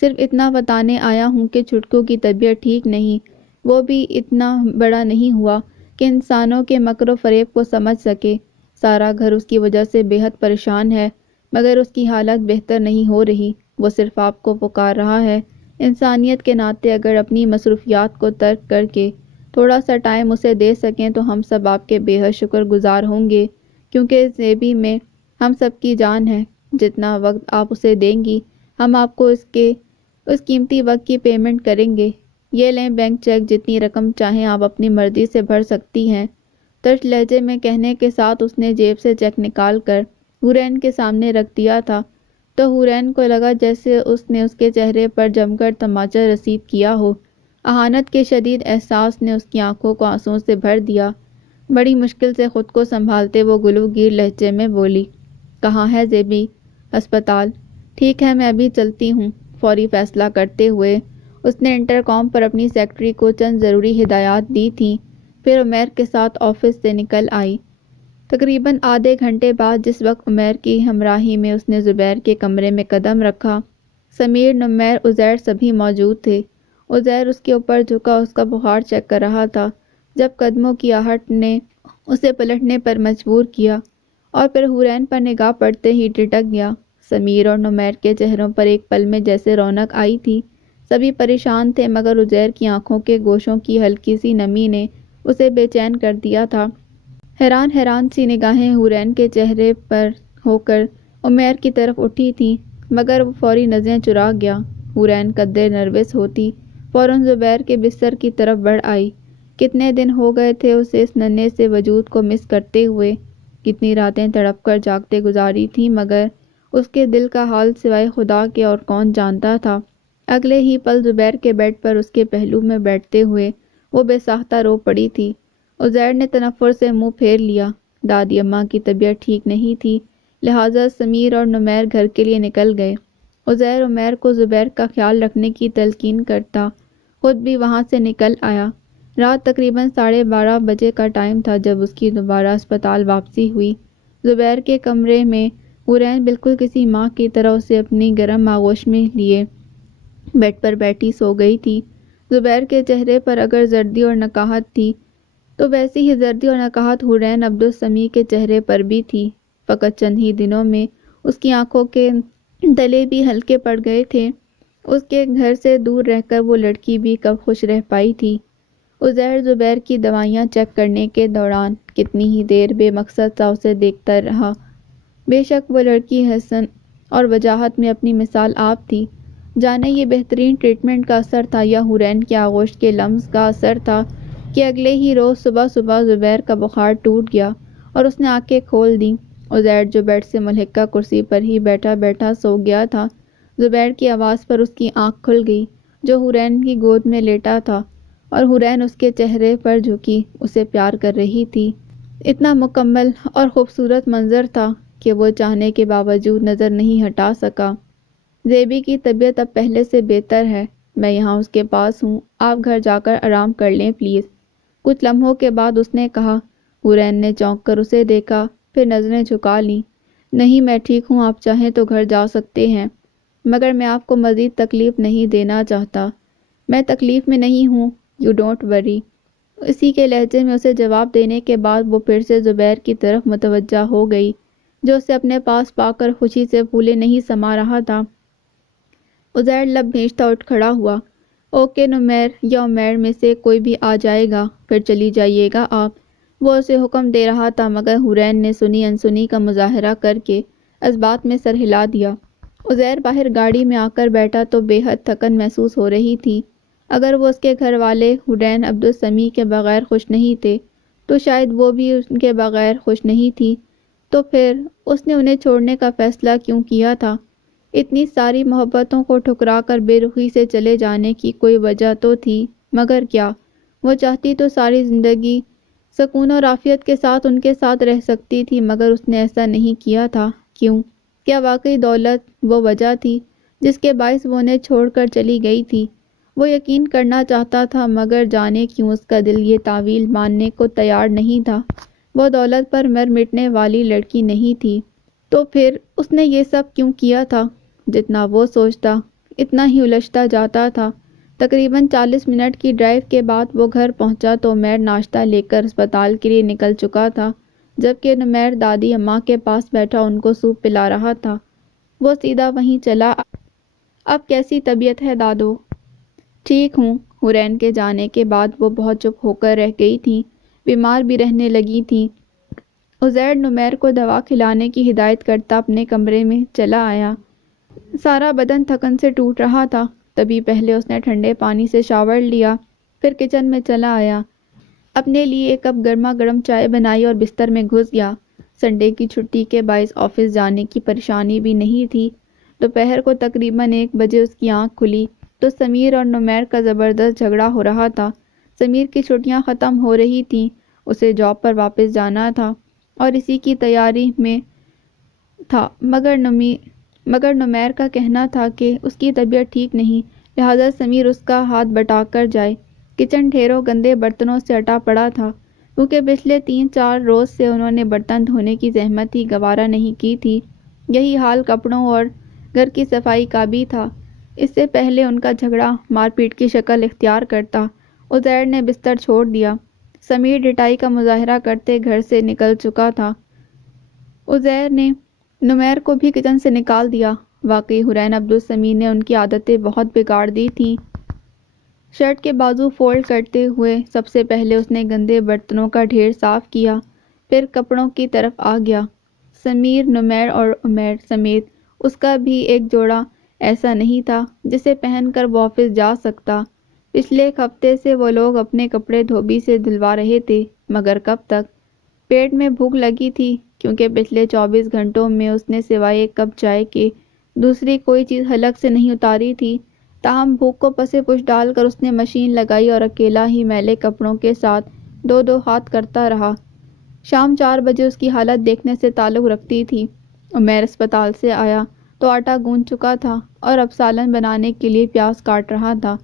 صرف اتنا بتانے آیا ہوں کہ چھٹکو کی طبیعت ٹھیک نہیں، وہ بھی اتنا بڑا نہیں ہوا کہ انسانوں کے مکر و فریب کو سمجھ سکے۔ سارا گھر اس کی وجہ سے بے حد پریشان ہے، مگر اس کی حالت بہتر نہیں ہو رہی۔ وہ صرف آپ کو پکار رہا ہے۔ انسانیت کے ناطے اگر اپنی مصروفیات کو ترک کر کے تھوڑا سا ٹائم اسے دے سکیں تو ہم سب آپ کے بے حد شکر گزار ہوں گے، کیونکہ اس زیبی میں ہم سب کی جان ہے۔ جتنا وقت آپ اسے دیں گی ہم آپ کو اس قیمتی وقت کی پیمنٹ کریں گے۔ یہ لیں بینک چیک، جتنی رقم چاہیں آپ اپنی مرضی سے بھر سکتی ہیں۔ ترش لہجے میں کہنے کے ساتھ اس نے جیب سے چیک نکال کر حورین کے سامنے رکھ دیا تھا، تو حورین کو لگا جیسے اس نے اس کے چہرے پر جم کر تماچا رسید کیا ہو۔ اہانت کے شدید احساس نے اس کی آنکھوں کو آنسوؤں سے بھر دیا۔ بڑی مشکل سے خود کو سنبھالتے وہ گلوگیر لہجے میں بولی، کہاں ہے زیبی؟ ہسپتال۔ ٹھیک ہے، میں ابھی چلتی ہوں۔ فوری فیصلہ کرتے ہوئے اس نے انٹر کام پر اپنی سیکرٹری کو چند ضروری ہدایات دی تھیں، پھر عمیر کے ساتھ آفس سے نکل آئی۔ تقریباً آدھے گھنٹے بعد جس وقت عمیر کی ہمراہی میں اس نے زبیر کے کمرے میں قدم رکھا، سمیر، نمیر، عزیر سبھی موجود تھے۔ عزیر اس کے اوپر جھکا اس کا بخار چیک کر رہا تھا جب قدموں کی آہٹ نے اسے پلٹنے پر مجبور کیا، اور پھر حورین پر نگاہ پڑتے ہی ٹھٹک گیا۔ سمیر اور نمیر کے چہروں پر ایک پل میں جیسے رونق آئی تھی، سبھی پریشان تھے، مگر عزیر کی آنکھوں کے گوشوں کی ہلکی سی نمی نے اسے بے چین کر دیا تھا۔ حیران سی نگاہیں حورین کے چہرے پر ہو کر عمیر کی طرف اٹھی تھیں، مگر وہ فوری نظریں چرا گیا۔ حورین قدرے نروس ہوتی فوراً زبیر کے بستر کی طرف بڑھ آئی۔ کتنے دن ہو گئے تھے اسے اس ننھے سے وجود کو مس کرتے ہوئے، کتنی راتیں تڑپ کر جاگتے گزاری تھیں، مگر اس کے دل کا حال سوائے خدا کے اور کون جانتا تھا۔ اگلے ہی پل زبیر کے بیڈ پر اس کے پہلو میں بیٹھتے ہوئے وہ بے ساختہ رو پڑی تھی۔ عزیر نے تنفر سے منہ پھیر لیا۔ دادی اماں کی طبیعت ٹھیک نہیں تھی، لہٰذا سمیر اور نمیر گھر کے لیے نکل گئے۔ عزیر عمیر کو زبیر کا خیال رکھنے کی تلقین کرتا خود بھی وہاں سے نکل آیا۔ رات تقریباً 12:30 بجے کا ٹائم تھا جب اس کی دوبارہ اسپتال واپسی ہوئی۔ زبیر کے کمرے میں حورین بالکل کسی ماں کی طرح اسے اپنی گرم آغوش میں لیے بیڈ پر بیٹھی سو گئی تھی۔ زبیر کے چہرے پر اگر زردی اور نکاہت تھی تو ویسی ہی زردی اور نکاہت حورین عبدالسمیع کے چہرے پر بھی تھی۔ فقط چند ہی دنوں میں اس کی آنکھوں کے تلے بھی ہلکے پڑ گئے تھے۔ اس کے گھر سے دور رہ کر وہ لڑکی بھی کب خوش رہ پائی تھی۔ عزیر زبیر کی دوائیاں چیک کرنے کے دوران کتنی ہی دیر بے مقصد سا اسے دیکھتا رہا۔ بے شک وہ لڑکی حسن اور وجاہت میں اپنی مثال آپ تھی۔ جانے یہ بہترین ٹریٹمنٹ کا اثر تھا یا حورین کی آغوش کے لمس کا اثر تھا کہ اگلے ہی روز صبح صبح زبیر کا بخار ٹوٹ گیا اور اس نے آنکھیں کھول دیں۔ عزیر جو بیڈ سے ملحقہ کرسی پر ہی بیٹھا بیٹھا سو گیا تھا، زبیر کی آواز پر اس کی آنکھ کھل گئی جو حورین کی گود میں لیٹا تھا اور حورین اس کے چہرے پر جھکی اسے پیار کر رہی تھی۔ اتنا مکمل اور خوبصورت منظر تھا کہ وہ چاہنے کے باوجود نظر نہیں ہٹا سکا۔ زیبی کی طبیعت اب پہلے سے بہتر ہے، میں یہاں اس کے پاس ہوں، آپ گھر جا کر آرام کر لیں پلیز۔ کچھ لمحوں کے بعد اس نے کہا۔ حورین نے چونک کر اسے دیکھا، پھر نظریں جھکا لیں۔ نہیں میں ٹھیک ہوں، آپ چاہیں تو گھر جا سکتے ہیں، مگر میں آپ کو مزید تکلیف نہیں دینا چاہتا۔ میں تکلیف میں نہیں ہوں، یو ڈونٹ وری۔ اسی کے لہجے میں اسے جواب دینے کے بعد وہ پھر سے زبیر کی طرف متوجہ ہو گئی جو اسے اپنے پاس پا کر خوشی سے پھولے نہیں سما رہا تھا۔ عزیر لب بھیجتا اٹھ کھڑا ہوا۔ اوکے نمیر یا عمیر میں سے کوئی بھی آ جائے گا، پھر چلی جائیے گا آپ، وہ اسے حکم دے رہا تھا مگر حورین نے سنی انسنی کا مظاہرہ کر کے اس بات میں سر ہلا دیا۔ عزیر باہر گاڑی میں آ کر بیٹھا تو بے حد تھکن محسوس ہو رہی تھی۔ اگر وہ اس کے گھر والے حورین عبدالسمیع کے بغیر خوش نہیں تھے تو شاید وہ بھی ان کے بغیر خوش نہیں تھی، تو پھر اس نے انہیں چھوڑنے کا فیصلہ کیوں کیا تھا؟ اتنی ساری محبتوں کو ٹھکرا کر بے رخی سے چلے جانے کی کوئی وجہ تو تھی، مگر کیا؟ وہ چاہتی تو ساری زندگی سکون اور عافیت کے ساتھ ان کے ساتھ رہ سکتی تھی، مگر اس نے ایسا نہیں کیا تھا۔ کیوں؟ کیا واقعی دولت وہ وجہ تھی جس کے باعث وہ انہیں چھوڑ کر چلی گئی تھی؟ وہ یقین کرنا چاہتا تھا مگر جانے کیوں اس کا دل یہ تعویل ماننے کو تیار نہیں تھا۔ وہ دولت پر مر مٹنے والی لڑکی نہیں تھی، تو پھر اس نے یہ سب کیوں کیا تھا؟ جتنا وہ سوچتا اتنا ہی الجھتا جاتا تھا۔ تقریباً 40 منٹ کی ڈرائیو کے بعد وہ گھر پہنچا تو عمیر ناشتہ لے کر اسپتال کے لیے نکل چکا تھا، جبکہ نمیر دادی اماں کے پاس بیٹھا ان کو سوپ پلا رہا تھا۔ وہ سیدھا وہیں چلا۔ اب کیسی طبیعت ہے دادو؟ ٹھیک ہوں۔ حورین کے جانے کے بعد وہ بہت چپ ہو کر رہ گئی تھیں، بیمار بھی رہنے لگی تھیں۔ عزیر نمیر کو دوا کھلانے کی ہدایت کرتا اپنے کمرے میں چلا آیا۔ سارا بدن تھکن سے ٹوٹ رہا تھا، تبھی پہلے اس نے ٹھنڈے پانی سے شاور لیا، پھر کچن میں چلا آیا، اپنے لیے ایک کپ گرما گرم چائے بنائی اور بستر میں گھس گیا۔ سنڈے کی چھٹی کے باعث آفس جانے کی پریشانی بھی نہیں تھی۔ دوپہر کو تقریباً 1 بجے اس کی آنکھ کھلی تو سمیر اور نمیر کا زبردست جھگڑا ہو رہا تھا۔ سمیر کی چھٹیاں ختم ہو رہی تھیں، اسے جاب پر واپس جانا تھا اور اسی کی تیاری میں تھا، مگر نمیر کا کہنا تھا کہ اس کی طبیعت ٹھیک نہیں، لہٰذا سمیر اس کا ہاتھ بٹا کر جائے۔ کچن ڈھیروں گندے برتنوں سے اٹا پڑا تھا، کیونکہ پچھلے 3-4 روز سے انہوں نے برتن دھونے کی زحمت ہی گوارا نہیں کی تھی۔ یہی حال کپڑوں اور گھر کی صفائی کا بھی تھا۔ اس سے پہلے ان کا جھگڑا مار پیٹ کی شکل اختیار کرتا، عزیر نے بستر چھوڑ دیا۔ سمیر ڈٹائی کا مظاہرہ کرتے گھر سے نکل چکا تھا۔ عزیر نے نمیر کو بھی کچن سے نکال دیا۔ واقعی حورین عبدالسمیع نے ان کی عادتیں بہت بگاڑ دی تھیں۔ شرٹ کے بازو فولڈ کرتے ہوئے سب سے پہلے اس نے گندے برتنوں کا ڈھیر صاف کیا، پھر کپڑوں کی طرف آ گیا۔ سمیر، نمیر اور عمیر سمیت اس کا بھی ایک جوڑا ایسا نہیں تھا جسے پہن کر وہ آفس جا سکتا۔ پچھلے ایک ہفتے سے وہ لوگ اپنے کپڑے دھوبی سے دھلوا رہے تھے، مگر کب تک؟ پیٹ میں بھوک لگی تھی، کیونکہ پچھلے 24 گھنٹوں میں اس نے سوائے ایک کپ چائے کے دوسری کوئی چیز حلق سے نہیں اتاری تھی۔ تاہم بھوک کو پسے پش ڈال کر اس نے مشین لگائی اور اکیلا ہی میلے کپڑوں کے ساتھ 2 ہاتھ کرتا رہا۔ شام 4 بجے اس کی حالت دیکھنے سے تعلق رکھتی تھی۔ عمیر اسپتال سے آیا تو آٹا گوندھ چکا تھا اور اب سالن بنانے کے لیے پیاز کاٹ رہا تھا۔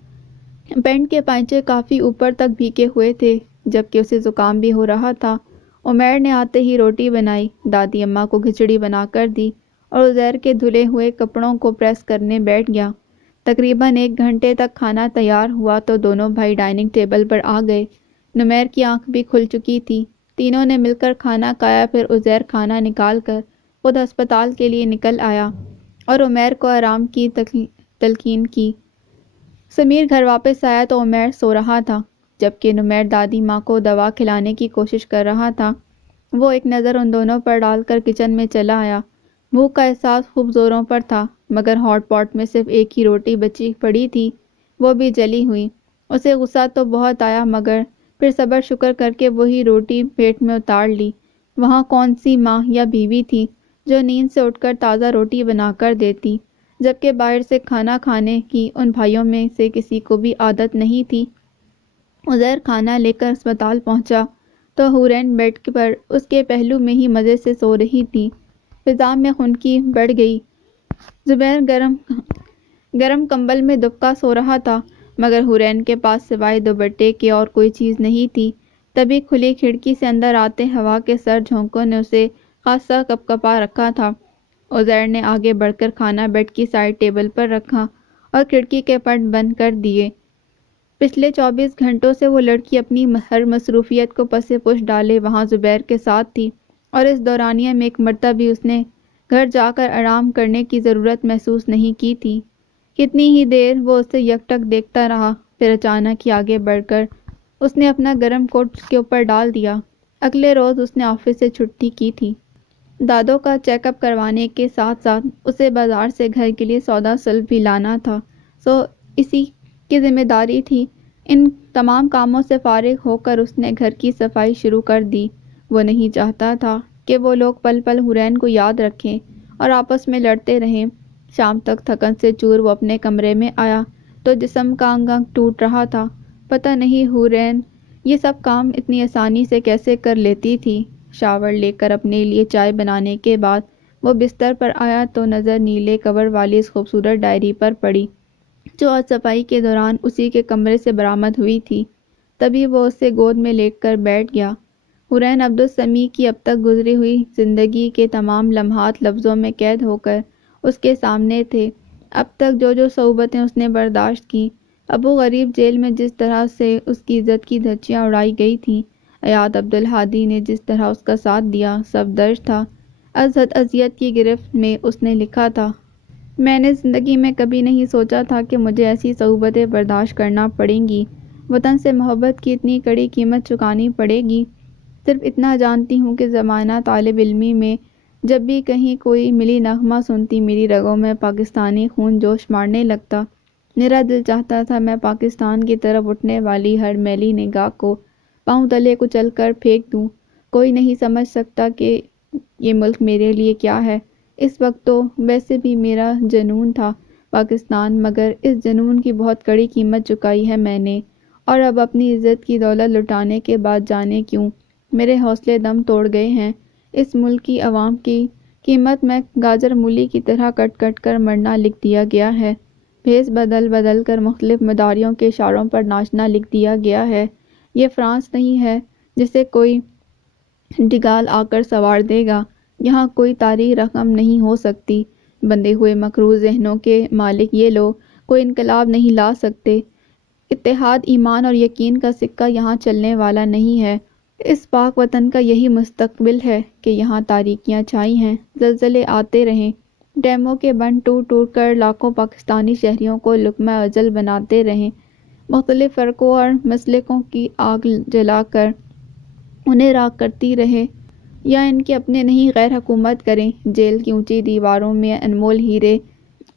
پینٹ کے پائچے کافی اوپر تک بھیگے ہوئے تھے، جبکہ اسے زکام بھی ہو رہا تھا۔ عمیر نے آتے ہی روٹی بنائی، دادی اماں کو کھچڑی بنا کر دی اور عزیر کے دھلے ہوئے کپڑوں کو پریس کرنے بیٹھ گیا۔ تقریباً 1 گھنٹے تک کھانا تیار ہوا تو دونوں بھائی ڈائننگ ٹیبل پر آ گئے۔ نمیر کی آنکھ بھی کھل چکی تھی۔ تینوں نے مل کر کھانا کھایا، پھر عزیر کھانا نکال کر خود ہسپتال کے لیے نکل آیا اور عمیر کو آرام کی تلقین کی۔ سمیر گھر واپس آیا تو عمیر سو رہا تھا، جبکہ نمیر دادی ماں کو دوا کھلانے کی کوشش کر رہا تھا۔ وہ ایک نظر ان دونوں پر ڈال کر کچن میں چلا آیا۔ بھوک کا احساس خوب زوروں پر تھا، مگر ہاٹ پاٹ میں صرف ایک ہی روٹی بچی پڑی تھی، وہ بھی جلی ہوئی۔ اسے غصہ تو بہت آیا، مگر پھر صبر شکر کر کے وہی روٹی پیٹ میں اتار لی۔ وہاں کون سی ماں یا بیوی تھی جو نیند سے اٹھ کر تازہ روٹی بنا کر دیتی، جبکہ باہر سے کھانا کھانے کی ان بھائیوں میں سے کسی کو بھی عادت نہیں تھی۔ عزیر کھانا لے کر ہسپتال پہنچا تو حورین بیڈ پر اس کے پہلو میں ہی مزے سے سو رہی تھی۔ فضا میں خنکی بڑھ گئی۔ زبیر گرم کمبل میں دبکا سو رہا تھا، مگر حورین کے پاس سوائے دوپٹے کے اور کوئی چیز نہیں تھی۔ تبھی کھلی کھڑکی سے اندر آتے ہوا کے سر جھونکوں نے اسے خاصا کپکپا رکھا تھا۔ عزیر نے آگے بڑھ کر کھانا بیڈ کی سائڈ ٹیبل پر رکھا اور کھڑکی کے پٹ بند کر دیے۔ پچھلے 24 گھنٹوں سے وہ لڑکی اپنی ہر مصروفیت کو پس پش ڈالے وہاں زبیر کے ساتھ تھی، اور اس دورانیے میں ایک مرتبہ بھی اس نے گھر جا کر آرام کرنے کی ضرورت محسوس نہیں کی تھی۔ کتنی ہی دیر وہ اسے یکٹک دیکھتا رہا، پھر اچانک ہی آگے بڑھ کر اس نے اپنا گرم کوٹ اس کے اوپر ڈال دیا۔ اگلے روز اس نے آفس سے چھٹی کی تھی۔ دادوں کا چیک اپ کروانے کے ساتھ ساتھ اسے بازار سے گھر کے لیے سودا سلف بھی لانا تھا، سو اسی کی ذمہ داری تھی۔ ان تمام کاموں سے فارغ ہو کر اس نے گھر کی صفائی شروع کر دی۔ وہ نہیں چاہتا تھا کہ وہ لوگ پل پل حورین کو یاد رکھیں اور آپس میں لڑتے رہیں۔ شام تک تھکن سے چور وہ اپنے کمرے میں آیا تو جسم کا انگ انگ ٹوٹ رہا تھا۔ پتہ نہیں حورین یہ سب کام اتنی آسانی سے کیسے کر لیتی تھی۔ شاور لے کر اپنے لیے چائے بنانے کے بعد وہ بستر پر آیا تو نظر نیلے کور والی اس خوبصورت ڈائری پر پڑی جو آج صفائی کے دوران اسی کے کمرے سے برآمد ہوئی تھی۔ تبھی وہ اسے گود میں لے کر بیٹھ گیا۔ حورین عبدالسمیع کی اب تک گزری ہوئی زندگی کے تمام لمحات لفظوں میں قید ہو کر اس کے سامنے تھے۔ اب تک جو صعوبتیں اس نے برداشت کی، ابو غریب جیل میں جس طرح سے اس کی عزت کی دھجیاں اڑائی گئی تھیں، ایاد عبدالہادی نے جس طرح اس کا ساتھ دیا، سب درج تھا۔ از حد اذیت کی گرفت میں اس نے لکھا تھا، میں نے زندگی میں کبھی نہیں سوچا تھا کہ مجھے ایسی صعوبتیں برداشت کرنا پڑیں گی، وطن سے محبت کی اتنی کڑی قیمت چکانی پڑے گی۔ صرف اتنا جانتی ہوں کہ زمانہ طالب علمی میں جب بھی کہیں کوئی ملی نغمہ سنتی میری رگوں میں پاکستانی خون جوش مارنے لگتا۔ میرا دل چاہتا تھا میں پاکستان کی طرف اٹھنے والی ہر میلی نگاہ کو پاؤں تلے کچل کر پھینک دوں۔ کوئی نہیں سمجھ سکتا کہ یہ ملک میرے لیے کیا ہے۔ اس وقت تو ویسے بھی میرا جنون تھا پاکستان، مگر اس جنون کی بہت کڑی قیمت چکائی ہے میں نے، اور اب اپنی عزت کی دولت لٹانے کے بعد جانے کیوں میرے حوصلے دم توڑ گئے ہیں۔ اس ملک کی عوام کی قیمت میں گاجر مولی کی طرح کٹ کٹ کر مرنا لکھ دیا گیا ہے، بھیس بدل بدل کر مختلف مداریوں کے اشاروں پر ناچنا لکھ دیا گیا ہے۔ یہ فرانس نہیں ہے جسے کوئی ڈگال آ کر سنوار دے گا۔ یہاں کوئی تاریخ رقم نہیں ہو سکتی۔ بندھے ہوئے مکروہ ذہنوں کے مالک یہ لوگ کوئی انقلاب نہیں لا سکتے۔ اتحاد، ایمان اور یقین کا سکہ یہاں چلنے والا نہیں ہے۔ اس پاک وطن کا یہی مستقبل ہے کہ یہاں تاریکیاں چھائی ہیں، زلزلے آتے رہیں، ڈیموں کے بند ٹوٹ ٹوٹ کر لاکھوں پاکستانی شہریوں کو لقمہ اجل بناتے رہیں، مختلف فرقوں اور مسلکوں کی آگ جلا کر انہیں راکھ کرتی رہے، یا ان کے اپنے نہیں غیر حکومت کریں۔ جیل کی اونچی دیواروں میں انمول ہیرے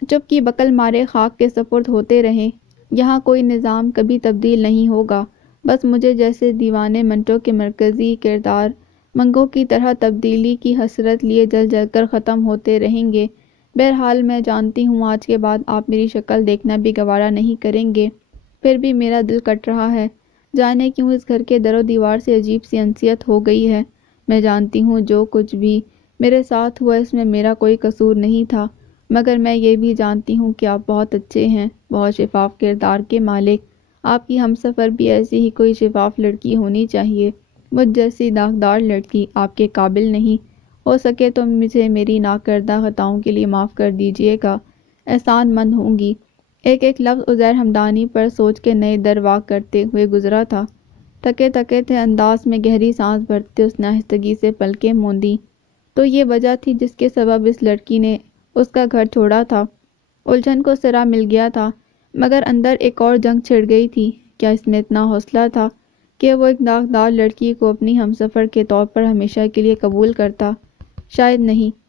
چپ کی بکل مارے خاک کے سپرد ہوتے رہیں۔ یہاں کوئی نظام کبھی تبدیل نہیں ہوگا، بس مجھے جیسے دیوانے منٹو کے مرکزی کردار منگو کی طرح تبدیلی کی حسرت لیے جل جل کر ختم ہوتے رہیں گے۔ بہرحال میں جانتی ہوں آج کے بعد آپ میری شکل دیکھنا بھی گوارا نہیں کریں گے، پھر بھی میرا دل کٹ رہا ہے۔ جانے کیوں اس گھر کے در و دیوار سے عجیب سی انسیت ہو گئی ہے۔ میں جانتی ہوں جو کچھ بھی میرے ساتھ ہوا اس میں میرا کوئی قصور نہیں تھا، مگر میں یہ بھی جانتی ہوں کہ آپ بہت اچھے ہیں، بہت شفاف کردار کے مالک۔ آپ کی ہمسفر بھی ایسی ہی کوئی شفاف لڑکی ہونی چاہیے، مجھ جیسی داغدار لڑکی آپ کے قابل نہیں۔ ہو سکے تو مجھے میری ناکردہ خطاؤں کے لیے معاف کر دیجیے گا، احسان مند ہوں گی۔ ایک لفظ عزیر ہمدانی پر سوچ کے نئے در واق کرتے ہوئے گزرا تھا۔ تھکے تھکے تھے انداز میں گہری سانس بھرتے اس نے آہستگی سے پلکیں موندیں۔ تو یہ وجہ تھی جس کے سبب اس لڑکی نے اس کا گھر چھوڑا تھا۔ الجھن کو سرا مل گیا تھا، مگر اندر ایک اور جنگ چھڑ گئی تھی۔ کیا اس میں اتنا حوصلہ تھا کہ وہ ایک داغدار لڑکی کو اپنی ہمسفر کے طور پر ہمیشہ کے لیے قبول کرتا؟ شاید نہیں۔